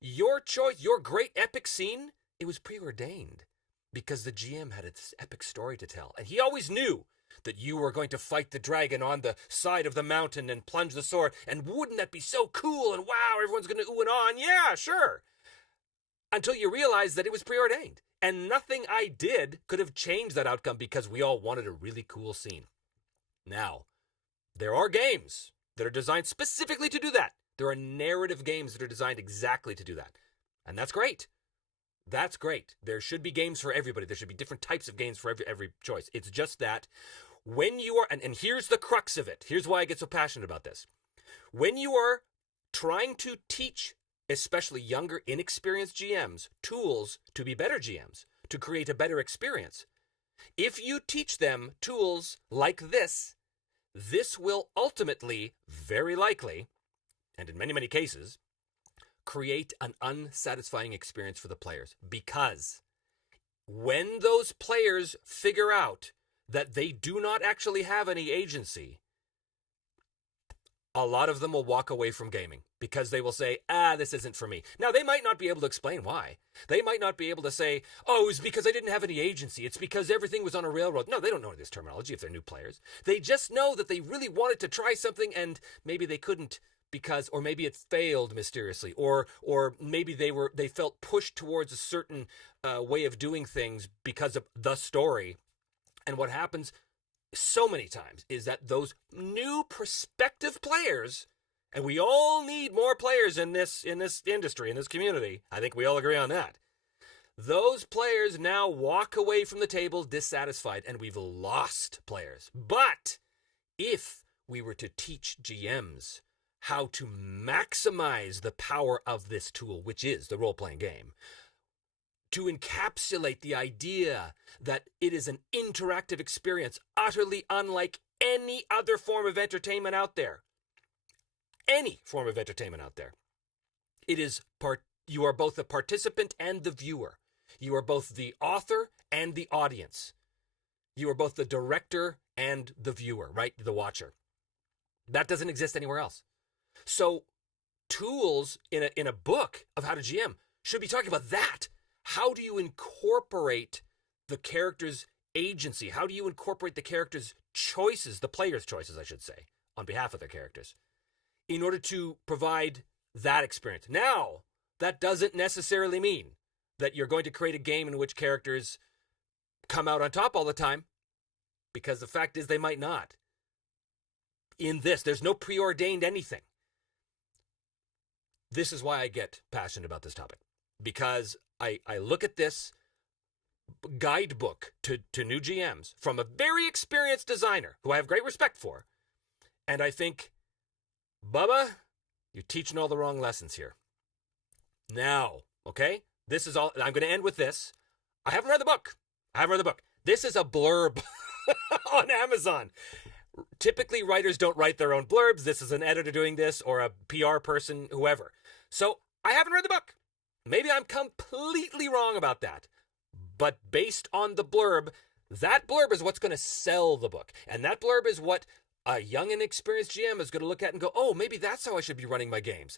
your choice, your great epic scene, it was preordained because the GM had its epic story to tell. And he always knew that you were going to fight the dragon on the side of the mountain and plunge the sword. And wouldn't that be so cool? And wow, everyone's going to ooh and ah. And yeah, sure. Until you realize that it was preordained. And nothing I did could have changed that outcome because we all wanted a really cool scene. Now, there are games that are designed specifically to do that. There are narrative games that are designed exactly to do that. And that's great. That's great. There should be games for everybody. There should be different types of games for every choice. It's just that when you are, and here's the crux of it. Here's why I get so passionate about this. When you are trying to teach, especially younger, inexperienced GMs, tools to be better GMs, to create a better experience, if you teach them tools like this will ultimately, very likely, and in many, many cases, create an unsatisfying experience for the players. Because when those players figure out that they do not actually have any agency, a lot of them will walk away from gaming because they will say, this isn't for me. Now, they might not be able to explain why. They might not be able to say, oh, it's because I didn't have any agency. It's because everything was on a railroad. No, they don't know this terminology if they're new players. They just know that they really wanted to try something and maybe they couldn't because, or maybe it failed mysteriously, or maybe they felt pushed towards a certain way of doing things because of the story. And what happens so many times is that those new prospective players, and we all need more players in this industry, in this community. I think we all agree on that. Those players now walk away from the table dissatisfied, and we've lost players. But if we were to teach GMs how to maximize the power of this tool, which is the role-playing game, to encapsulate the idea that it is an interactive experience utterly unlike any other form of entertainment out there. Any form of entertainment out there. It is you are both the participant and the viewer. You are both the author and the audience. You are both the director and the viewer, right? The watcher. That doesn't exist anywhere else. So tools in a book of how to GM should be talking about that. How do you incorporate the character's agency? How do you incorporate the character's choices, the player's choices, I should say, on behalf of their characters, in order to provide that experience? Now, that doesn't necessarily mean that you're going to create a game in which characters come out on top all the time, because the fact is they might not. In this, there's no preordained anything. This is why I get passionate about this topic, because I look at this guidebook to new GMs from a very experienced designer who I have great respect for, and I think, Bubba, you're teaching all the wrong lessons here. Now, okay, this is all, I'm going to end with this. I haven't read the book. This is a blurb on Amazon. Typically, writers don't write their own blurbs. This is an editor doing this, or a PR person, whoever. So I haven't read the book. Maybe I'm completely wrong about that. But based on the blurb, that blurb is what's going to sell the book. And that blurb is what a young and experienced GM is going to look at and go, oh, maybe that's how I should be running my games.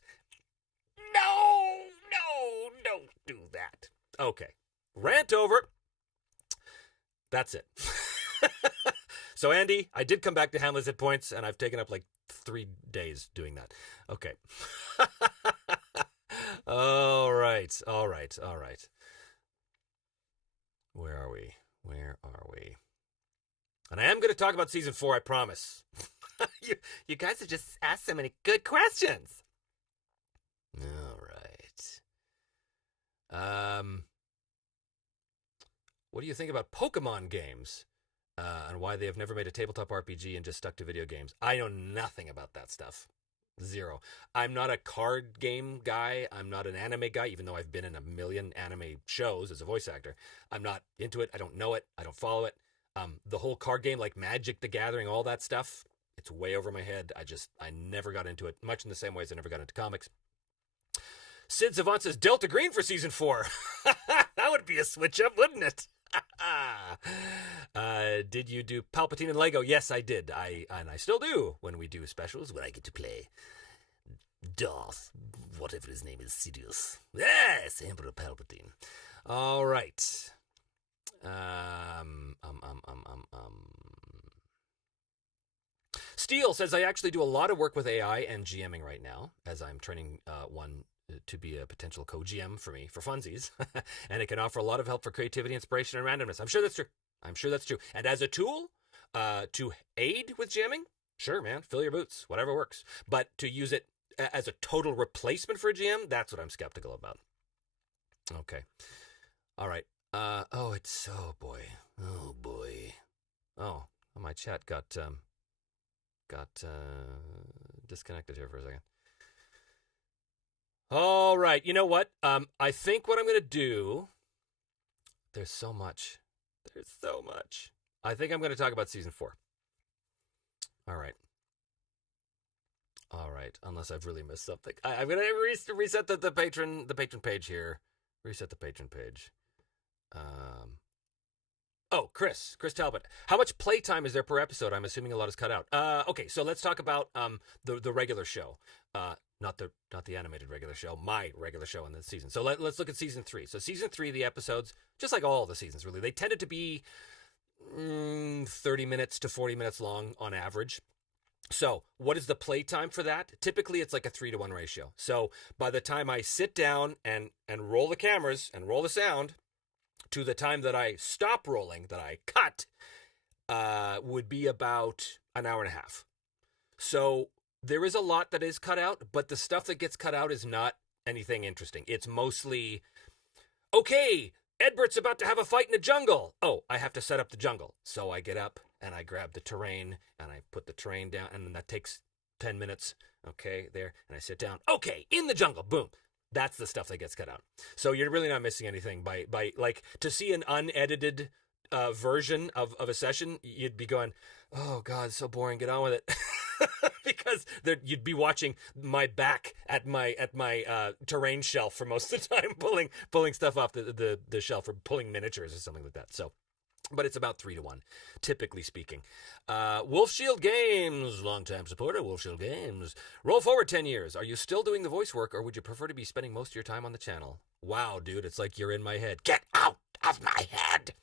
No, don't do that. Okay, rant over. That's it. So, Andy, I did come back to Hamlet's Hitpoints, and I've taken up like 3 days doing that. Okay. All right. Where are we? And I am going to talk about Season 4, I promise. You guys have just asked so many good questions. All right. What do you think about Pokemon games? And why they have never made a tabletop RPG and just stuck to video games. I know nothing about that stuff. Zero. I'm not a card game guy. I'm not an anime guy, even though I've been in a million anime shows as a voice actor. I'm not into it. I don't know it. I don't follow it. The whole card game, like Magic the Gathering, all that stuff, it's way over my head. I never got into it, much in the same way as I never got into comics. Sid Savant says Delta Green for Season 4. That would be a switch up, wouldn't it? Did you do Palpatine and Lego? Yes, I did. I still do when we do specials, when I get to play Darth, whatever his name is, Sidious. Yes, Emperor Palpatine. All right. Steele says, I actually do a lot of work with AI and GMing right now, as I'm training one to be a potential co-GM for me for funsies. And it can offer a lot of help for creativity, inspiration, and randomness. I'm sure that's true. And as a tool to aid with GMing, sure, man, fill your boots, whatever works. But to use it as a total replacement for a GM, that's what I'm skeptical about. Okay. All right. Oh boy. Oh, my chat got disconnected here for a second. All right, you know what? I think what I'm going to do, there's so much. I think I'm going to talk about Season 4. All right, unless I've really missed something. I'm going to reset the patron page here. Reset the patron page. Oh, Chris Talbot. How much playtime is there per episode? I'm assuming a lot is cut out. Okay, so let's talk about the regular show. Not the animated regular show, my regular show in the season. So let's look at season 3. So season 3, the episodes, just like all the seasons really, they tended to be 30 minutes to 40 minutes long on average. So what is the playtime for that? Typically, it's like a 3-to-1 ratio. So by the time I sit down and roll the cameras and roll the sound, to the time that I stop rolling, that I cut, would be about an hour and a half. So there is a lot that is cut out, but the stuff that gets cut out is not anything interesting. It's mostly, okay, Edbert's about to have a fight in the jungle. Oh, I have to set up the jungle. So I get up and I grab the terrain and I put the terrain down, and then that takes 10 minutes. Okay, there. And I sit down. Okay, in the jungle. Boom. That's the stuff that gets cut out. So you're really not missing anything by like, to see an unedited version of a session, you'd be going, oh God, so boring, get on with it. Because you'd be watching my back at my terrain shelf for most of the time, pulling stuff off the shelf, or pulling miniatures or something like that. So, but it's about 3-to-1, typically speaking. Wolf Shield Games, longtime supporter, Wolf Shield Games. Roll forward 10 years. Are you still doing the voice work, or would you prefer to be spending most of your time on the channel? Wow, dude, it's like you're in my head. Get out of my head!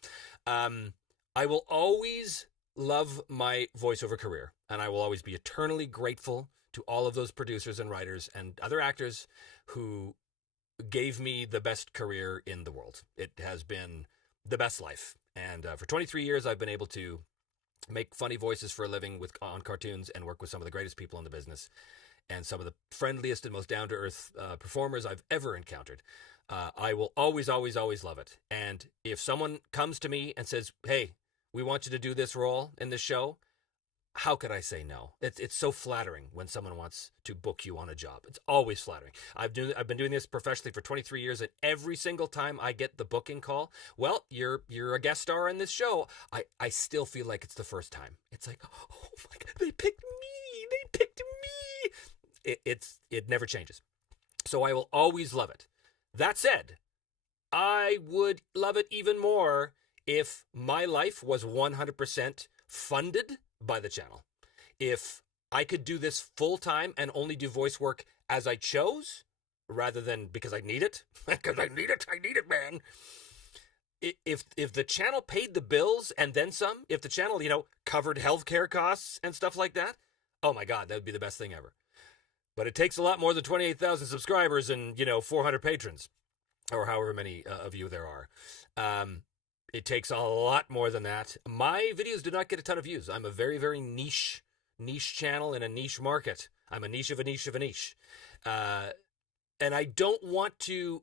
I will always love my voiceover career, and I will always be eternally grateful to all of those producers and writers and other actors who gave me the best career in the world. It has been the best life. And for 23 years, I've been able to make funny voices for a living on cartoons and work with some of the greatest people in the business and some of the friendliest and most down-to-earth performers I've ever encountered. I will always, always, always love it. And if someone comes to me and says, hey, we want you to do this role in this show, how could I say no? It's so flattering when someone wants to book you on a job. It's always flattering. I've been doing this professionally for 23 years, and every single time I get the booking call, well, you're a guest star in this show, I still feel like it's the first time. It's like, oh my God, they picked me. They picked me. It never changes. So I will always love it. That said, I would love it even more if my life was 100% funded by the channel. If I could do this full time and only do voice work as I chose, rather than because I need it, because I need it, man. If the channel paid the bills and then some, if the channel, covered healthcare costs and stuff like that, oh my God, that would be the best thing ever. But it takes a lot more than 28,000 subscribers and, 400 patrons, or however many of you there are. It takes a lot more than that. My videos do not get a ton of views. I'm a very, very niche channel in a niche market. I'm a niche of a niche of a niche. And I don't want to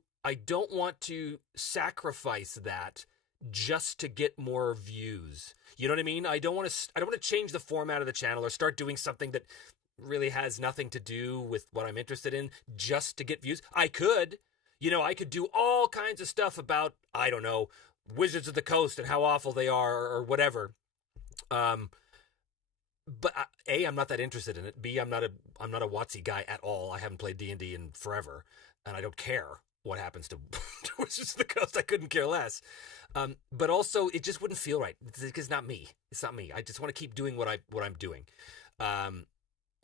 sacrifice that just to get more views. You know what I mean? I don't want to change the format of the channel or start doing something that really has nothing to do with what I'm interested in just to get views. I could do all kinds of stuff about, I don't know, Wizards of the Coast and how awful they are or whatever. But A, I'm not that interested in it. B, I'm not a WotC guy at all. I haven't played D&D in forever, and I don't care what happens to Wizards of the Coast. I couldn't care less. But also, it just wouldn't feel right. It's not me. It's not me. I just want to keep doing what I'm doing.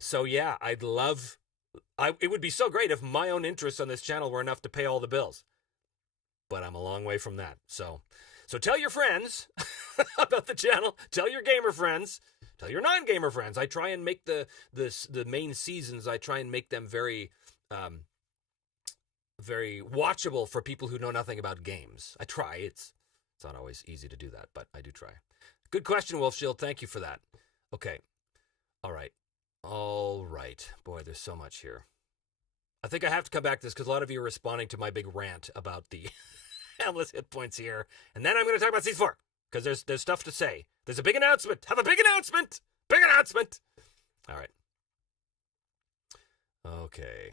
So yeah, it would be so great if my own interests on this channel were enough to pay all the bills. But I'm a long way from that. So tell your friends about the channel. Tell your gamer friends. Tell your non-gamer friends. I try and make the main seasons, I try and make them very, very watchable for people who know nothing about games. I try. It's not always easy to do that, but I do try. Good question, Wolf Shield. Thank you for that. Okay. All right. Boy, there's so much here. I think I have to come back to this because a lot of you are responding to my big rant about the Hamlet hit points here. And then I'm going to talk about season 4 because there's stuff to say. There's a big announcement. Have a big announcement. Big announcement. All right. Okay.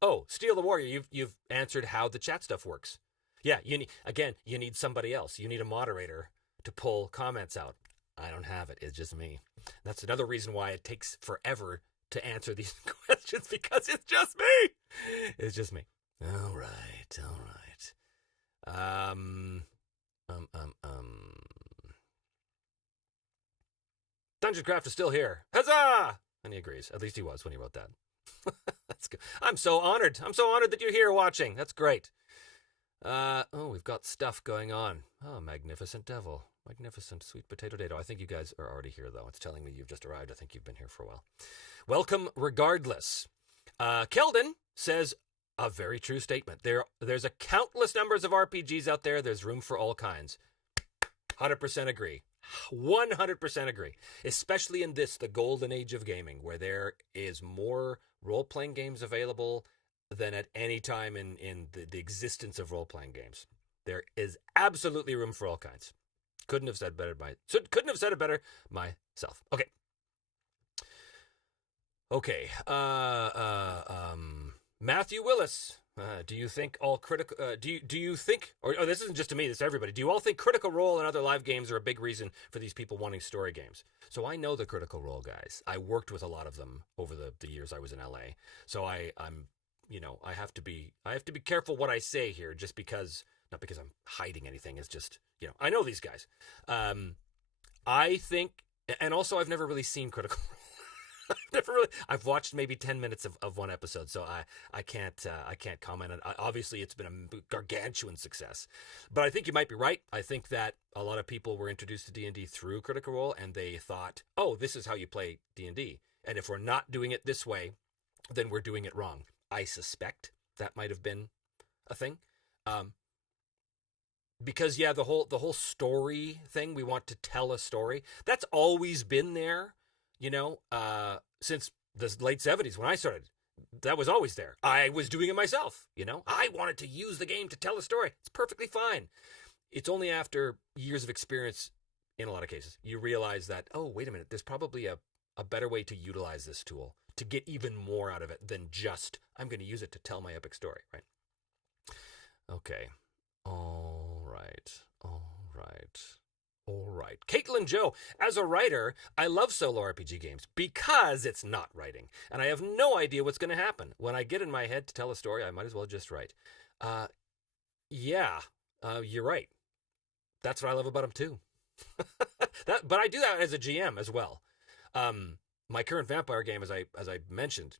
Oh, Steel the Warrior, you've answered how the chat stuff works. Yeah, you need somebody else. You need a moderator to pull comments out. I don't have it. It's just me. That's another reason why it takes forever to answer these questions, because it's just me. It's just me. All Um, um, um, um. Dungeon Craft is still here. Huzzah! And he agrees. At least he was when he wrote that. That's good. I'm so honored. I'm so honored that you're here watching. That's great. We've got stuff going on. Oh, magnificent devil. Magnificent sweet potato dado. I think you guys are already here, though. It's telling me you've just arrived. I think you've been here for a while. Welcome regardless. Keldon says a very true statement. There's a countless numbers of RPGs out there. There's room for all kinds. 100% agree. 100% agree. Especially in the golden age of gaming, where there is more role-playing games available than at any time in the existence of role-playing games. There is absolutely room for all kinds. Couldn't have said it better myself. Okay. Matthew Willis. Do you think all critical? Do you think? Or this isn't just to me. This is everybody. Do you all think Critical Role and other live games are a big reason for these people wanting story games? So I know the Critical Role guys. I worked with a lot of them over the years I was in LA. So I'm I have to be careful what I say here, just because, not because I'm hiding anything. It's just I know these guys. I think, and also I've never really seen Critical Role. I've watched maybe 10 minutes of one episode, so I can't comment on it. Obviously, it's been a gargantuan success, but I think you might be right. I think that a lot of people were introduced to D&D through Critical Role, and they thought, oh, this is how you play D&D, and if we're not doing it this way, then we're doing it wrong. I suspect that might have been a thing, because the whole story thing. We want to tell a story. That's always been there. Since the late 70s when I started, that was always there. I was doing it myself, I wanted to use the game to tell a story. It's perfectly fine. It's only after years of experience, in a lot of cases, you realize that, oh, wait a minute, there's probably a better way to utilize this tool to get even more out of it than just, I'm going to use it to tell my epic story, right? Okay. All right. Caitlin Joe, as a writer, I love solo RPG games because it's not writing, and I have no idea what's going to happen. When I get in my head to tell a story, I might as well just write. You're right. That's what I love about them too. But I do that as a GM as well. My current vampire game, as I mentioned,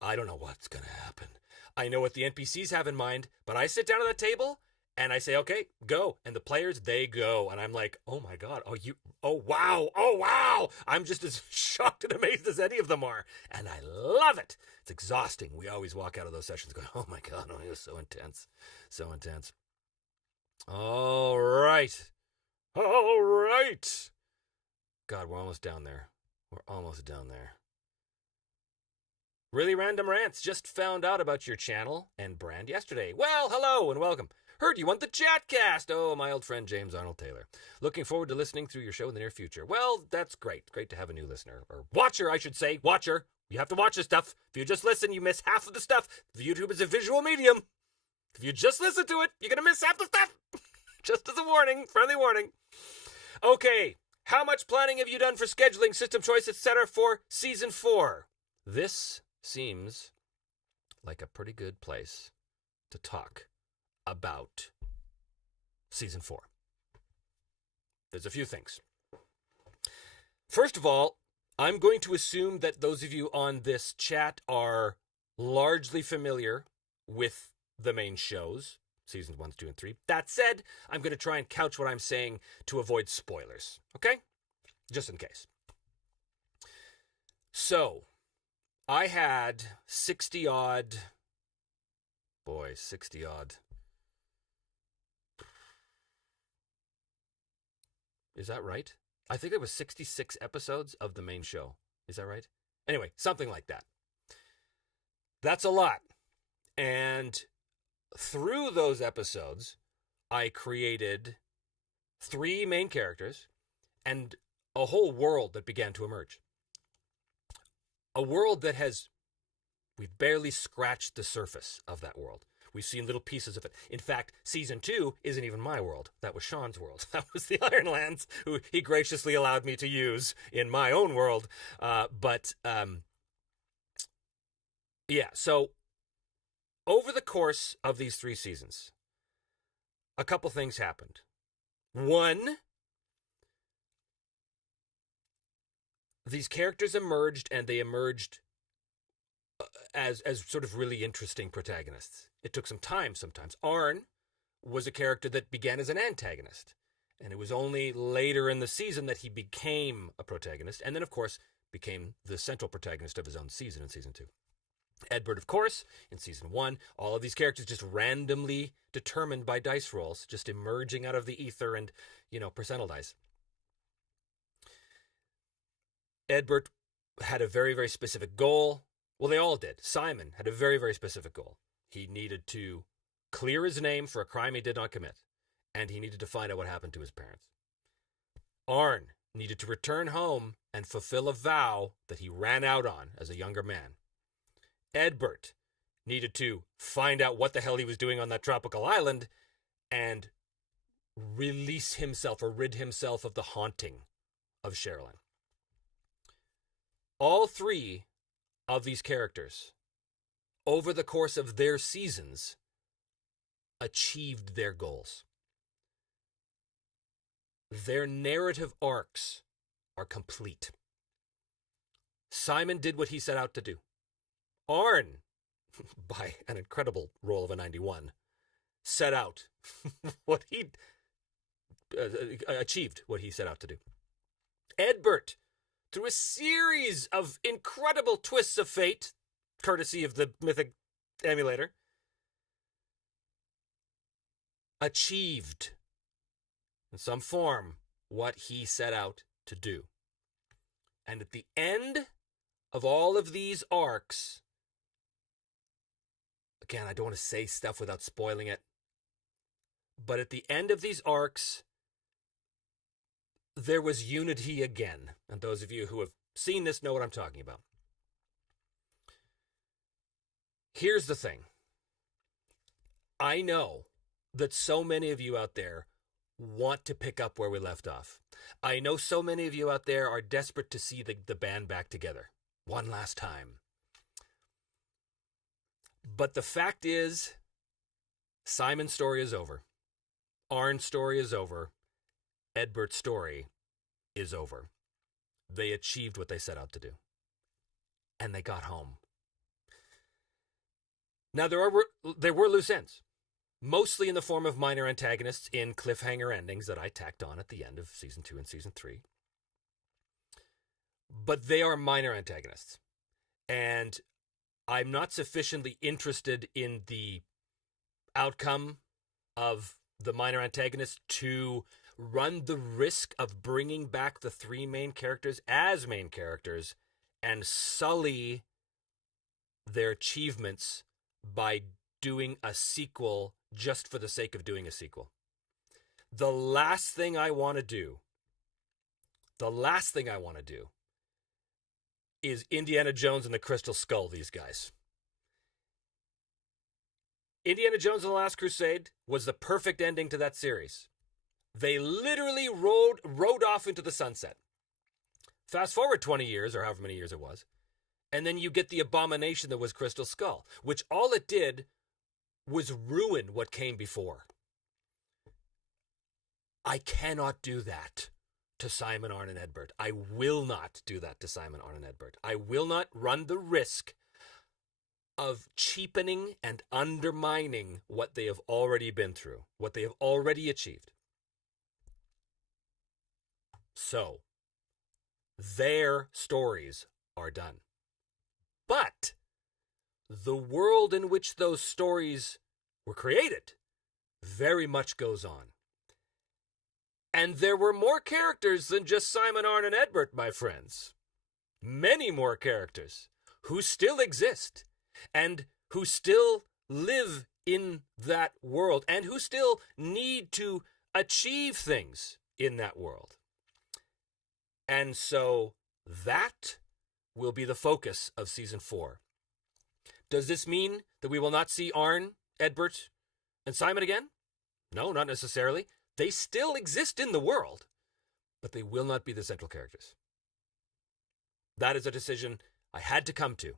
I don't know what's going to happen. I know what the NPCs have in mind, but I sit down at that table and I say, okay, go. And the players, they go. And I'm like, oh my God. Oh wow. I'm just as shocked and amazed as any of them are. And I love it. It's exhausting. We always walk out of those sessions going, oh my God, it was so intense. So intense. All right. God, we're almost down there. Really Random Rants just found out about your channel and brand yesterday. Well, hello and welcome. Heard you want the Chatcast. Oh, my old friend James Arnold Taylor. Looking forward to listening through your show in the near future. Well, that's great. Great to have a new listener. Or watcher, I should say. Watcher. You have to watch this stuff. If you just listen, you miss half of the stuff. YouTube is a visual medium. If you just listen to it, you're going to miss half the stuff. Just as a warning. Friendly warning. Okay. How much planning have you done for scheduling, system choice, etc. for Season 4? This seems like a pretty good place to talk about Season 4. There's a few things. First of all, I'm going to assume that those of you on this chat are largely familiar with the main shows, Seasons 1, 2, and 3. That said, I'm going to try and couch what I'm saying to avoid spoilers, okay? Just in case. So, I had 60 odd. Is that right? I think there was 66 episodes of the main show. Is that right? Anyway, something like that. That's a lot. And through those episodes, I created 3 main characters and a whole world that began to emerge. A world that we've barely scratched the surface of that world. We've seen little pieces of it. In fact, Season 2 isn't even my world. That was Sean's world. That was the Ironlands, who he graciously allowed me to use in my own world. So over the course of these 3 seasons, a couple things happened. One, these characters emerged, and they emerged as sort of really interesting protagonists. It took some time sometimes. Arn was a character that began as an antagonist, and it was only later in the season that he became a protagonist, and then, of course, became the central protagonist of his own season in Season 2. Edbert, of course, in Season 1, all of these characters just randomly determined by dice rolls, just emerging out of the ether and, percentile dice. Edbert had a very, very specific goal. Well, they all did. Simon had a very, very specific goal. He needed to clear his name for a crime he did not commit, and he needed to find out what happened to his parents. Arn needed to return home and fulfill a vow that he ran out on as a younger man. Edbert needed to find out what the hell he was doing on that tropical island and release himself or rid himself of the haunting of Sherilyn. All three of these characters, over the course of their seasons, achieved their goals. Their narrative arcs are complete. Simon did what he set out to do. Arn, by an incredible roll of a 91, set out what he achieved what he set out to do. Edbert, through a series of incredible twists of fate, courtesy of the mythic emulator, achieved in some form what he set out to do. And at the end of all of these arcs, again, I don't want to say stuff without spoiling it, but at the end of these arcs, there was unity again. And those of you who have seen this know what I'm talking about. Here's the thing. I know that so many of you out there want to pick up where we left off. I know so many of you out there are desperate to see the band back together one last time. But the fact is, Simon's story is over. Arn's story is over. Edbert's story is over. They achieved what they set out to do. And they got home. Now, there were loose ends, mostly in the form of minor antagonists in cliffhanger endings that I tacked on at the end of Season 2 and Season 3. But they are minor antagonists. And I'm not sufficiently interested in the outcome of the minor antagonists to run the risk of bringing back the three main characters as main characters and sully their achievements by doing a sequel just for the sake of doing a sequel. The last thing I want to do is Indiana Jones and the Crystal Skull, these guys. Indiana Jones and the Last Crusade was the perfect ending to that series. They literally rode off into the sunset. Fast forward 20 years, or however many years it was, and then you get the abomination that was Crystal Skull, which all it did was ruin what came before. I cannot do that to Simon, Arn, and Edbert. I will not do that to Simon, Arn, and Edbert. I will not run the risk of cheapening and undermining what they have already been through, what they have already achieved. So, their stories are done. But the world in which those stories were created very much goes on. And there were more characters than just Simon, Arn, and Edbert, my friends. Many more characters who still exist and who still live in that world and who still need to achieve things in that world. And so that will be the focus of Season 4. Does this mean that we will not see Arn, Edbert, and Simon again? No, not necessarily. They still exist in the world, but they will not be the central characters. That is a decision I had to come to.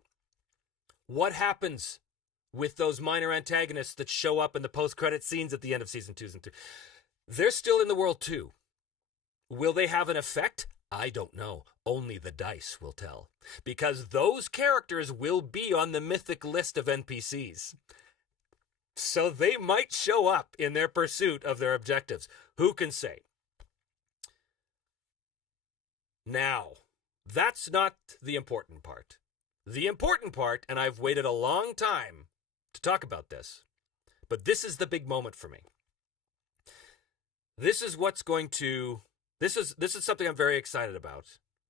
What happens with those minor antagonists that show up in the post-credit scenes at the end of season 2 and 3. They're still in the world too. Will they have an effect? I don't know. Only the dice will tell. Because those characters will be on the mythic list of NPCs. So they might show up in their pursuit of their objectives. Who can say? Now, that's not the important part. The important part, and I've waited a long time to talk about this, but this is the big moment for me. This is something I'm very excited about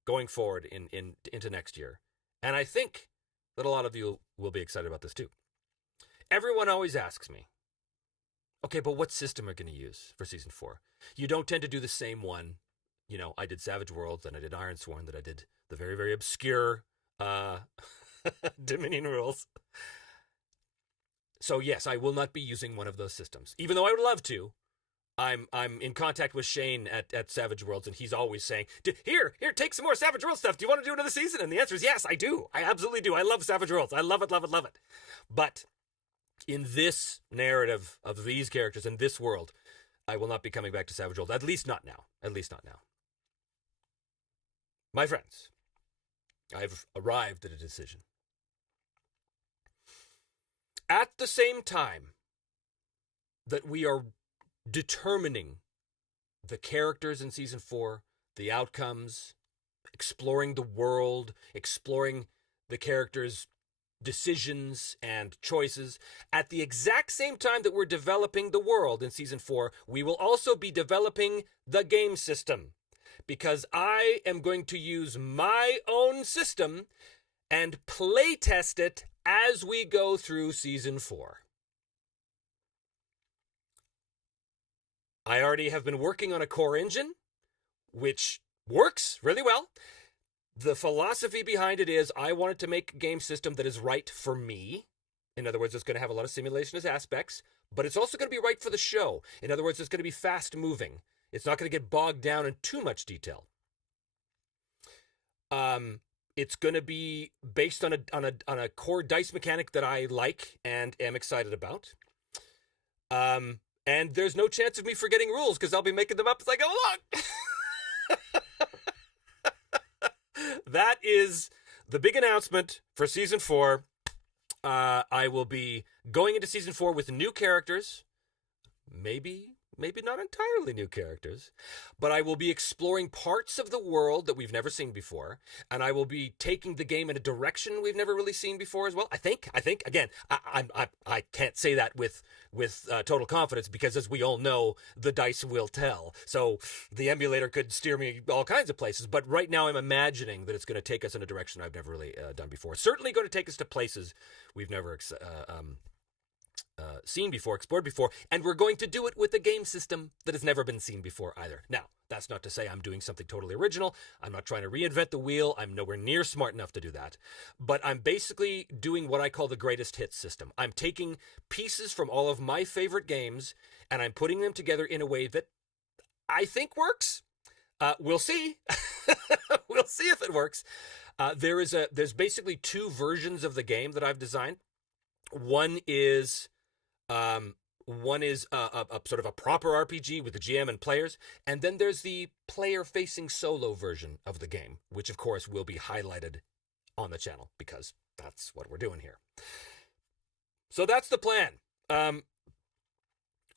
going forward into next year. And I think that a lot of you will be excited about this too. Everyone always asks me, okay, but what system are you going to use for season 4? You don't tend to do the same one. You know, I did Savage Worlds, then I did Ironsworn, then I did the very, very obscure Dominion rules. So yes, I will not be using one of those systems. Even though I would love to, I'm in contact with Shane at Savage Worlds, and he's always saying, here, take some more Savage Worlds stuff. Do you want to do another season? And the answer is yes, I do. I absolutely do. I love Savage Worlds. I love it, love it, love it. But in this narrative of these characters in this world, I will not be coming back to Savage Worlds. At least not now. At least not now. My friends, I've arrived at a decision. At the same time that we are determining the characters in season 4, the outcomes, exploring the world, exploring the characters' decisions and choices, at the exact same time that we're developing the world in season 4, we will also be developing the game system. Because I am going to use my own system and play test it as we go through season 4. I already have been working on a core engine, which works really well. The philosophy behind it is I wanted to make a game system that is right for me. In other words, it's going to have a lot of simulation as aspects, but it's also going to be right for the show. In other words, it's going to be fast moving. It's not going to get bogged down in too much detail. It's going to be based on a core dice mechanic that I like and am excited about. And there's no chance of me forgetting rules because I'll be making them up as I go along. That is the big announcement for season 4. I will be going into season 4 with new characters. Maybe not entirely new characters, but I will be exploring parts of the world that we've never seen before, and I will be taking the game in a direction we've never really seen before as well. I think. Again, I can't say that with total confidence because, as we all know, the dice will tell. So the emulator could steer me all kinds of places, but right now I'm imagining that it's going to take us in a direction I've never really done before. Certainly going to take us to places we've never seen before, explored before, and we're going to do it with a game system that has never been seen before either. Now, that's not to say I'm doing something totally original. I'm not trying to reinvent the wheel. I'm nowhere near smart enough to do that. But I'm basically doing what I call the greatest hits system. I'm taking pieces from all of my favorite games, and I'm putting them together in a way that I think works. We'll see. We'll see if it works. There's basically 2 versions of the game that I've designed. One is a sort of a proper RPG with the GM and players, and then there's the player-facing solo version of the game, which of course will be highlighted on the channel because that's what we're doing here. So that's the plan.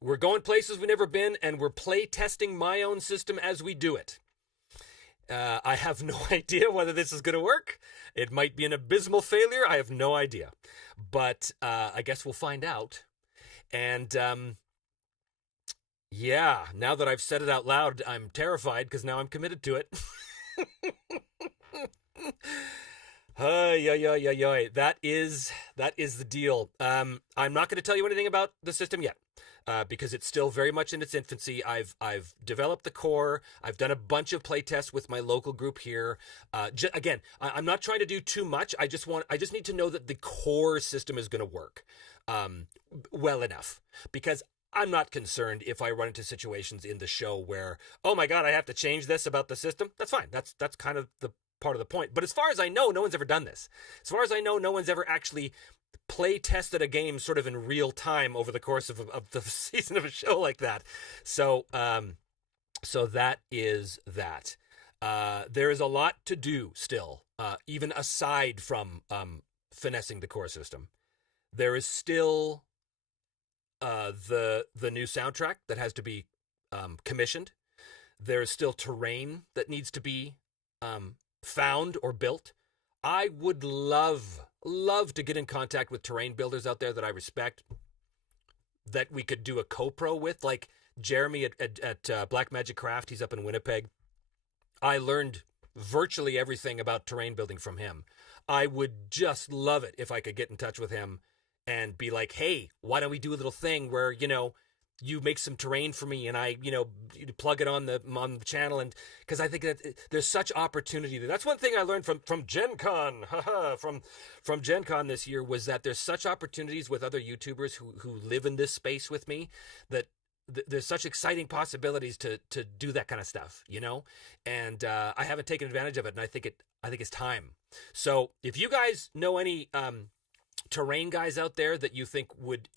We're going places we've never been, and we're play testing my own system as we do it. I have no idea whether this is going to work. It might be an abysmal failure. I have no idea. But I guess we'll find out. And yeah, now that I've said it out loud, I'm terrified because now I'm committed to it. That is the deal. I'm not going to tell you anything about the system yet. Because it's still very much in its infancy. I've developed the core. I've done a bunch of play tests with my local group here. Again, I'm not trying to do too much. I just need to know that the core system is going to work well enough. Because I'm not concerned if I run into situations in the show where, oh my God, I have to change this about the system. That's fine. That's kind of the part of the point. But as far as I know, no one's ever done this. As far as I know, no one's ever actually play tested a game sort of in real time over the course of the season of a show like that. So so that is that. There is a lot to do still, even aside from finessing the core system. There is still the new soundtrack that has to be commissioned. There is still terrain that needs to be found or built. I would love to get in contact with terrain builders out there that I respect, that we could do a co-pro with, like Jeremy at Black Magic Craft. He's up in Winnipeg. I learned virtually everything about terrain building from him. I would just love it if I could get in touch with him and be like, hey, why don't we do a little thing where, you make some terrain for me and I, plug it on the channel. And because I think that there's such opportunity there. That's one thing I learned from Gen Con, from Gen Con this year, was that there's such opportunities with other YouTubers who live in this space with me, that there's such exciting possibilities to do that kind of stuff, and I haven't taken advantage of it. And I think it's time. So if you guys know any terrain guys out there that you think would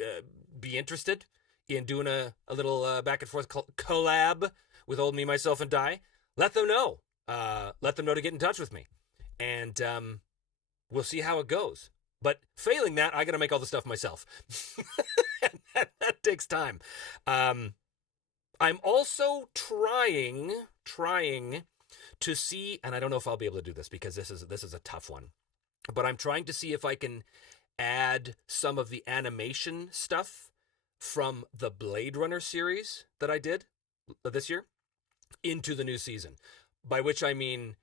be interested in doing a little back and forth collab with Old Me, Myself, and Die, let them know. Let them know to get in touch with me, and we'll see how it goes. But failing that, I got to make all the stuff myself. that takes time. I'm also trying to see, and I don't know if I'll be able to do this because this is a tough one, but I'm trying to see if I can add some of the animation stuff from the Blade Runner series that I did this year into the new season, by which I mean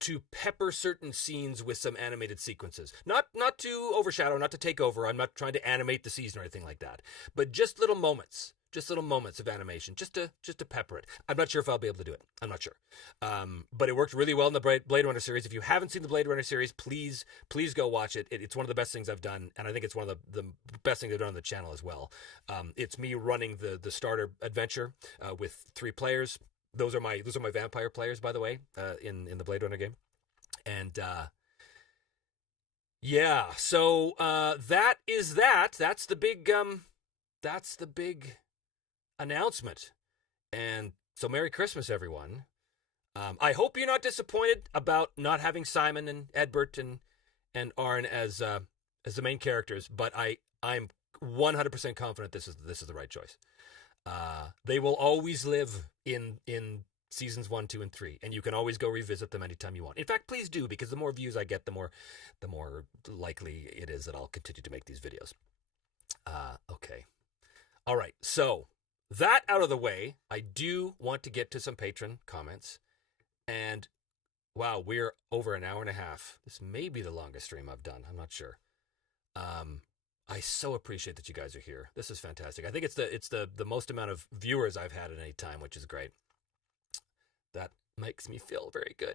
to pepper certain scenes with some animated sequences. Not to overshadow, not to take over. I'm not trying to animate the season or anything like that, but just little moments of animation, just to pepper it. I'm not sure if I'll be able to do it. I'm not sure. But it worked really well in the Blade Runner series. If you haven't seen the Blade Runner series, please go watch it. It's one of the best things I've done, and I think it's one of the best things I've done on the channel as well. It's me running the starter adventure with 3 players. Those are my vampire players, by the way, in the Blade Runner game. And yeah, so that is that. That's the big announcement. And so Merry Christmas, everyone. I hope you're not disappointed about not having Simon and Edbert and Arn as the main characters, but I'm 100% confident this is the right choice. They will always live in seasons 1, 2, and 3, and you can always go revisit them anytime you want. In fact, please do, because the more views I get, the more likely it is that I'll continue to make these videos. Okay. All right. So that out of the way, I do want to get to some patron comments. And wow, we're over an hour and a half. This may be the longest stream I've done. I'm not sure. I so appreciate that you guys are here. This is fantastic. I think it's the most amount of viewers I've had at any time, which is great. That makes me feel very good.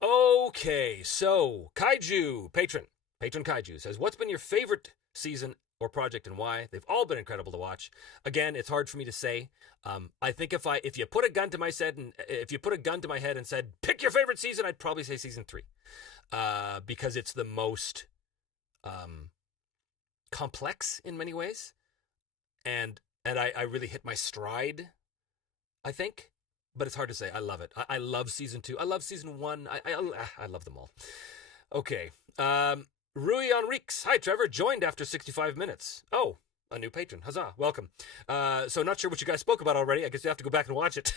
Okay, so Kaiju, patron Kaiju says, what's been your favorite season or project and why? They've all been incredible to watch. Again, it's hard for me to say. I think if you put a gun to my head and said, pick your favorite season, I'd probably say season 3. Because it's the most complex in many ways. And I really hit my stride, I think. But it's hard to say. I love it. I love season 2. I love season 1. I love them all. Okay. Rui Enriques. Hi, Trevor. Joined after 65 minutes. Oh, a new patron. Huzzah. Welcome. So not sure what you guys spoke about already. I guess you have to go back and watch it.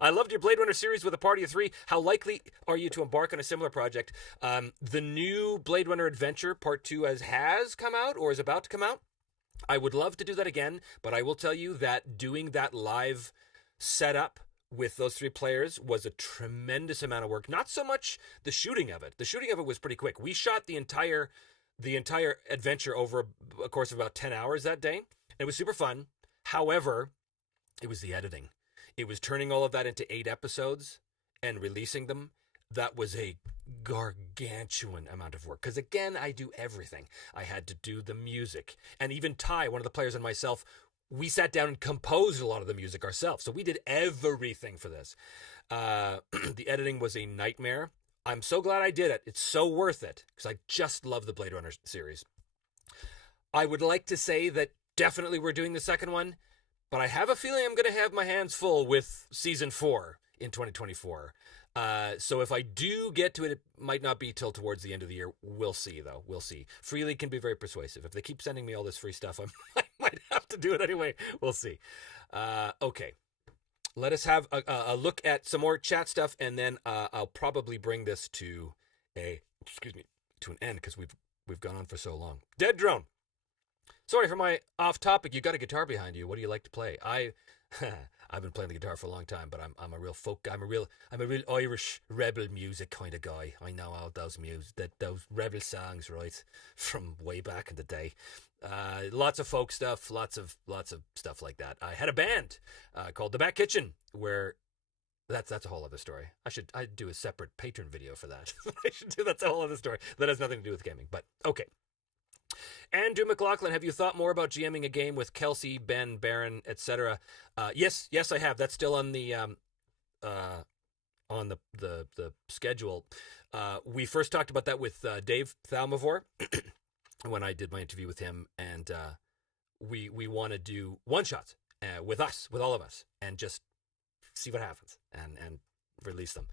I loved your Blade Runner series with a party of 3. How likely are you to embark on a similar project? The new Blade Runner Adventure Part 2 has come out or is about to come out. I would love to do that again, but I will tell you that doing that live setup with those 3 players was a tremendous amount of work. Not so much the shooting of it. The shooting of it was pretty quick. We shot the entire adventure over a course of about 10 hours that day. It was super fun. However, it was the editing. It was turning all of that into 8 episodes and releasing them. That was a gargantuan amount of work. Because again, I do everything. I had to do the music. And even Ty, one of the players, and myself, we sat down and composed a lot of the music ourselves. So we did everything for this. The editing was a nightmare. I'm so glad I did it. It's so worth it because I just love the Blade Runner series. I would like to say that definitely we're doing the second one, but I have a feeling I'm going to have my hands full with season 4 in 2024. So if I do get to it, it might not be till towards the end of the year. We'll see, though. We'll see. Freely can be very persuasive. If they keep sending me all this free stuff, I might have to do it anyway. We'll see. Okay. Let us have a look at some more chat stuff, and then I'll probably bring this to an end because we've gone on for so long. Dead Drone. Sorry for my off topic. You got a guitar behind you. What do you like to play? I've been playing the guitar for a long time, but I'm a real folk guy. I'm a real Irish rebel music kind of guy. I know all those those rebel songs, right, from way back in the day. Lots of folk stuff, lots of stuff like that. I had a band called The Back Kitchen, where that's a whole other story. I'd do a separate patron video for that. That's a whole other story that has nothing to do with gaming. But okay. Andrew McLaughlin, have you thought more about GMing a game with Kelsey, Ben, Barron, etc.? Yes, I have. That's still on the schedule. We first talked about that with Dave Thalmavor when I did my interview with him, and we want to do one shots with all of us, and just see what happens and release them.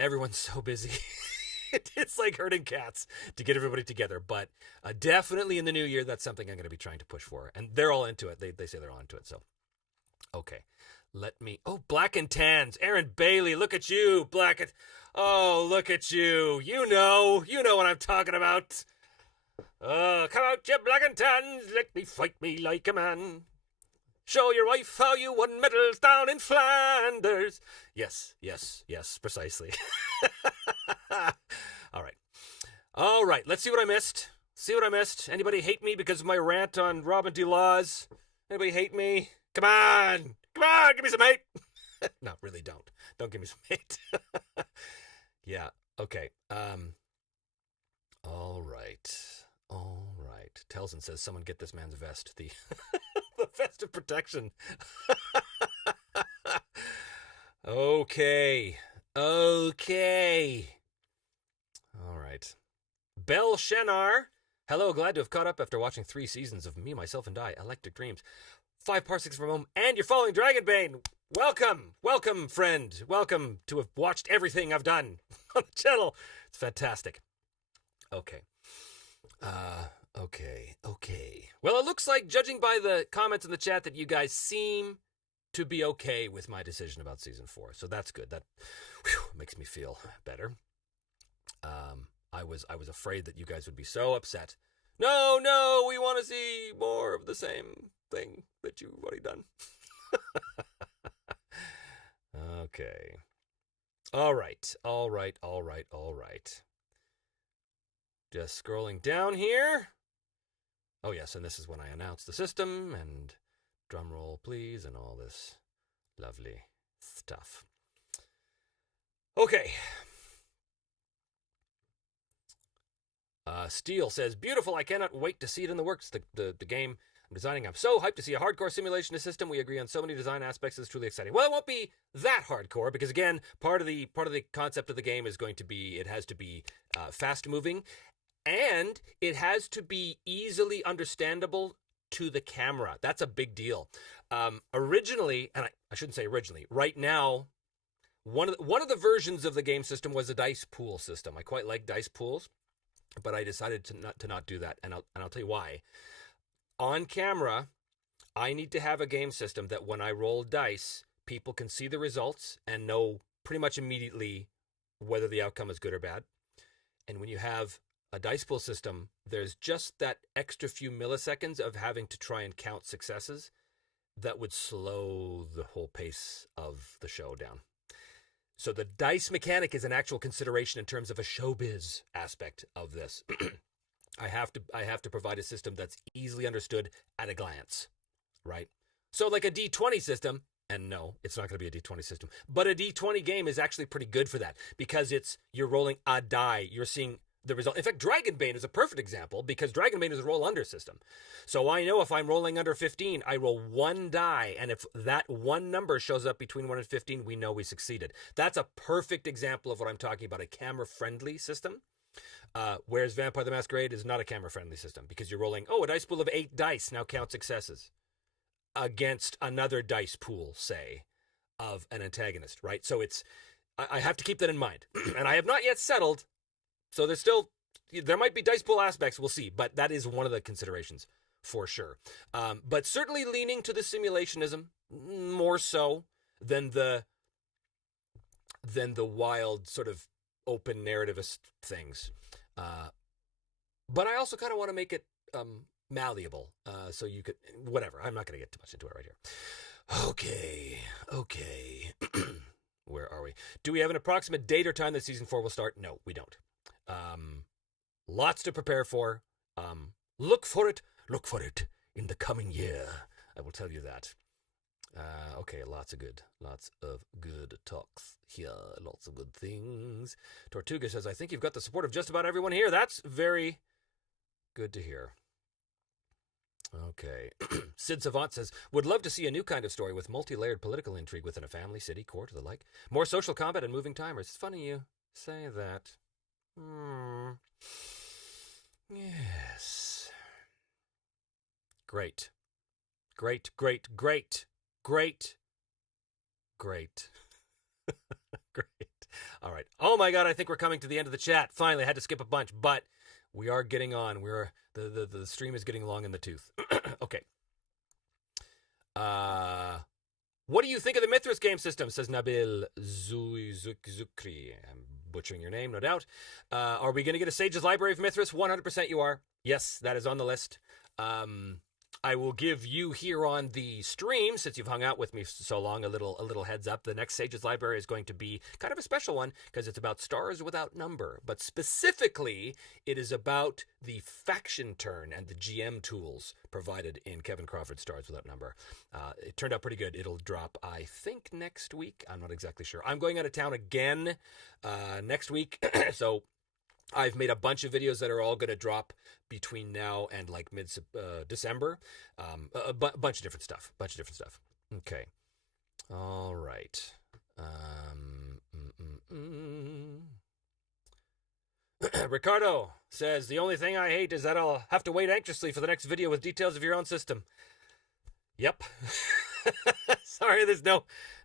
Everyone's so busy. It's like herding cats to get everybody together, but definitely in the new year, that's something I'm going to be trying to push for, and they're all into it. They say they're all into it, so okay. Black and Tans, Aaron Bailey, look at you, look at you. You know what I'm talking about. Come out, you Black and Tans, let me fight me like a man. Show your wife how you won medals down in Flanders. Yes, precisely. All right, let's see what I missed. Anybody hate me because of my rant on Robin D. Laws? Anybody hate me? Come on, give me some hate. No, really don't. Don't give me some hate. Yeah, okay. All right. Telson says, someone get this man's vest. The vest of protection. Okay. All right. Belle Shenar. Hello, glad to have caught up after watching 3 seasons of Me, Myself, and I, Electric Dreams. 5 parsecs from home, and you're following Dragonbane. Welcome, friend. Welcome to have watched everything I've done on the channel. It's fantastic. Okay. Okay. Well, it looks like, judging by the comments in the chat, that you guys seem to be okay with my decision about season 4. So that's good. That makes me feel better. I was afraid that you guys would be so upset. No, we want to see more of the same thing that you've already done. Okay. All right. Just scrolling down here. Oh, yes, and this is when I announce the system, and drum roll, please, and all this lovely stuff. Okay. Steele says, beautiful, I cannot wait to see it in the works, the game I'm designing. I'm so hyped to see a hardcore simulation system. We agree on so many design aspects. It's truly exciting. Well, it won't be that hardcore because, again, part of the concept of the game is going to be, it has to be fast moving, and it has to be easily understandable to the camera. That's a big deal. Originally, and I shouldn't say originally, right now, one of the versions of the game system was a dice pool system. I quite like dice pools, but I decided to not do that, and I'll tell you why. On camera, I need to have a game system that when I roll dice, people can see the results and know pretty much immediately whether the outcome is good or bad. And when you have a dice pool system, there's just that extra few milliseconds of having to try and count successes that would slow the whole pace of the show down. So the dice mechanic is an actual consideration in terms of a showbiz aspect of this. I have to provide a system that's easily understood at a glance, right? So like a D20 system, and no, it's not going to be a D20 system, but a D20 game is actually pretty good for that because you're rolling a die. You're seeing the result. In fact, Dragonbane is a perfect example because Dragonbane is a roll under system. So I know if I'm rolling under 15, I roll one die, and if that one number shows up between 1 and 15, we know we succeeded. That's a perfect example of what I'm talking about, a camera-friendly system. Whereas Vampire the Masquerade is not a camera-friendly system because you're rolling, a dice pool of 8 dice, now count successes, against another dice pool, say, of an antagonist, right? So I have to keep that in mind. And I have not yet settled. So there might be dice pool aspects, we'll see, but that is one of the considerations for sure. But certainly leaning to the simulationism more so than the wild sort of open narrativist things. But I also kind of want to make it malleable, so you could, whatever. I'm not going to get too much into it right here. Okay. Where are we? Do we have an approximate date or time that season 4 will start? No, we don't. Lots to prepare for. Look for it in the coming year. I will tell you that. Okay, lots of good talks here. Lots of good things. Tortuga says, I think you've got the support of just about everyone here. That's very good to hear. Okay. Sid Savant says, would love to see a new kind of story with multi-layered political intrigue within a family, city, court, or the like. More social combat and moving timers. It's funny you say that. Yes. Great. Great. All right. Oh my God, I think we're coming to the end of the chat. Finally, I had to skip a bunch, but we are getting on. The stream is getting long in the tooth. Okay. What do you think of the Mithras game system? Says Nabil Zukri. I'm butchering your name, no doubt. Are we going to get a Sage's Library of Mithras? 100% you are. Yes, that is on the list. I will give you here on the stream, since you've hung out with me so long, a little heads up. The next Sage's Library is going to be kind of a special one because it's about stars without number. But specifically, it is about the faction turn and the GM tools provided in Kevin Crawford's Stars Without Number. It turned out pretty good. It'll drop, I think, next week. I'm not exactly sure. I'm going out of town again next week, so I've made a bunch of videos that are all going to drop between now and like mid-December. A bunch of different stuff. Okay. All right. Ricardo says, the only thing I hate is that I'll have to wait anxiously for the next video with details of your own system. Yep. Sorry, there's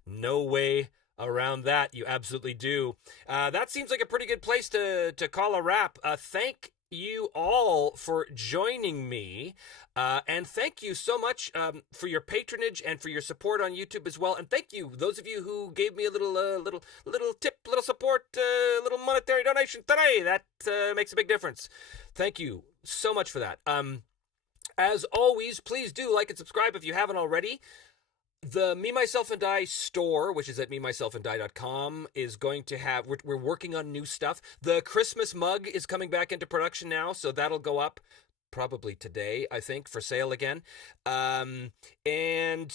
no way around that. You absolutely do. That seems like a pretty good place to call a wrap. Thank you all for joining me, and thank you so much for your patronage and for your support on YouTube as well. And thank you, those of you who gave me a little tip, little support, little monetary donation today. That makes a big difference. Thank you so much for that. As always, please do like and subscribe if you haven't already. The Me, Myself, and I store, which is at memyselfanddie.com, is going to have, we're working on new stuff. The Christmas mug is coming back into production now, so that'll go up probably today, I think, for sale again. And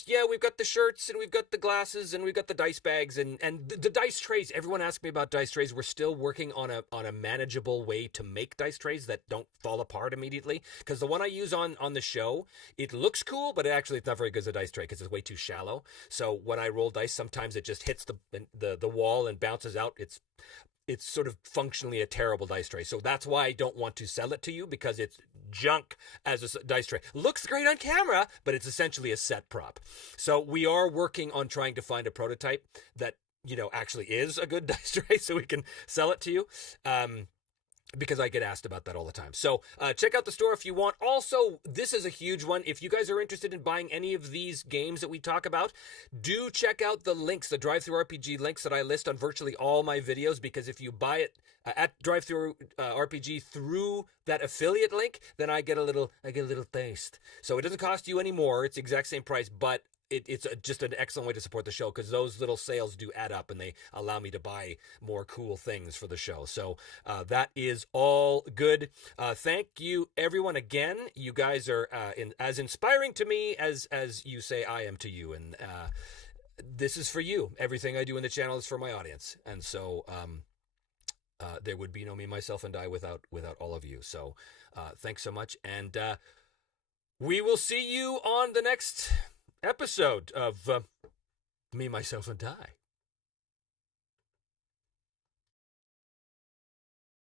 yeah, we've got the shirts, and we've got the glasses, and we've got the dice bags, and the dice trays. Everyone asked me about dice trays. We're still working on a manageable way to make dice trays that don't fall apart immediately, because the one I use on the show, it looks cool, but actually it's not very good as a dice tray because it's way too shallow. So when I roll dice, sometimes it just hits the wall and bounces out. It's sort of functionally a terrible dice tray. So that's why I don't want to sell it to you, because it's junk as a dice tray. Looks great on camera, but it's essentially a set prop. So we are working on trying to find a prototype that, actually is a good dice tray so we can sell it to you. Because I get asked about that all the time. So check out the store if you want. Also, this is a huge one. If you guys are interested in buying any of these games that we talk about, do check out the links, the Drive-Thru RPG links that I list on virtually all my videos, because if you buy it at Drive-Thru RPG through that affiliate link, then I get a little taste. So it doesn't cost you any more. It's the exact same price, but it's just an excellent way to support the show, because those little sales do add up and they allow me to buy more cool things for the show. So that is all good. Thank you, everyone, again. You guys are as inspiring to me as you say I am to you. And this is for you. Everything I do in the channel is for my audience. And so there would be no Me, Myself, and I without all of you. So thanks so much, and we will see you on the next episode of Me, Myself, and I.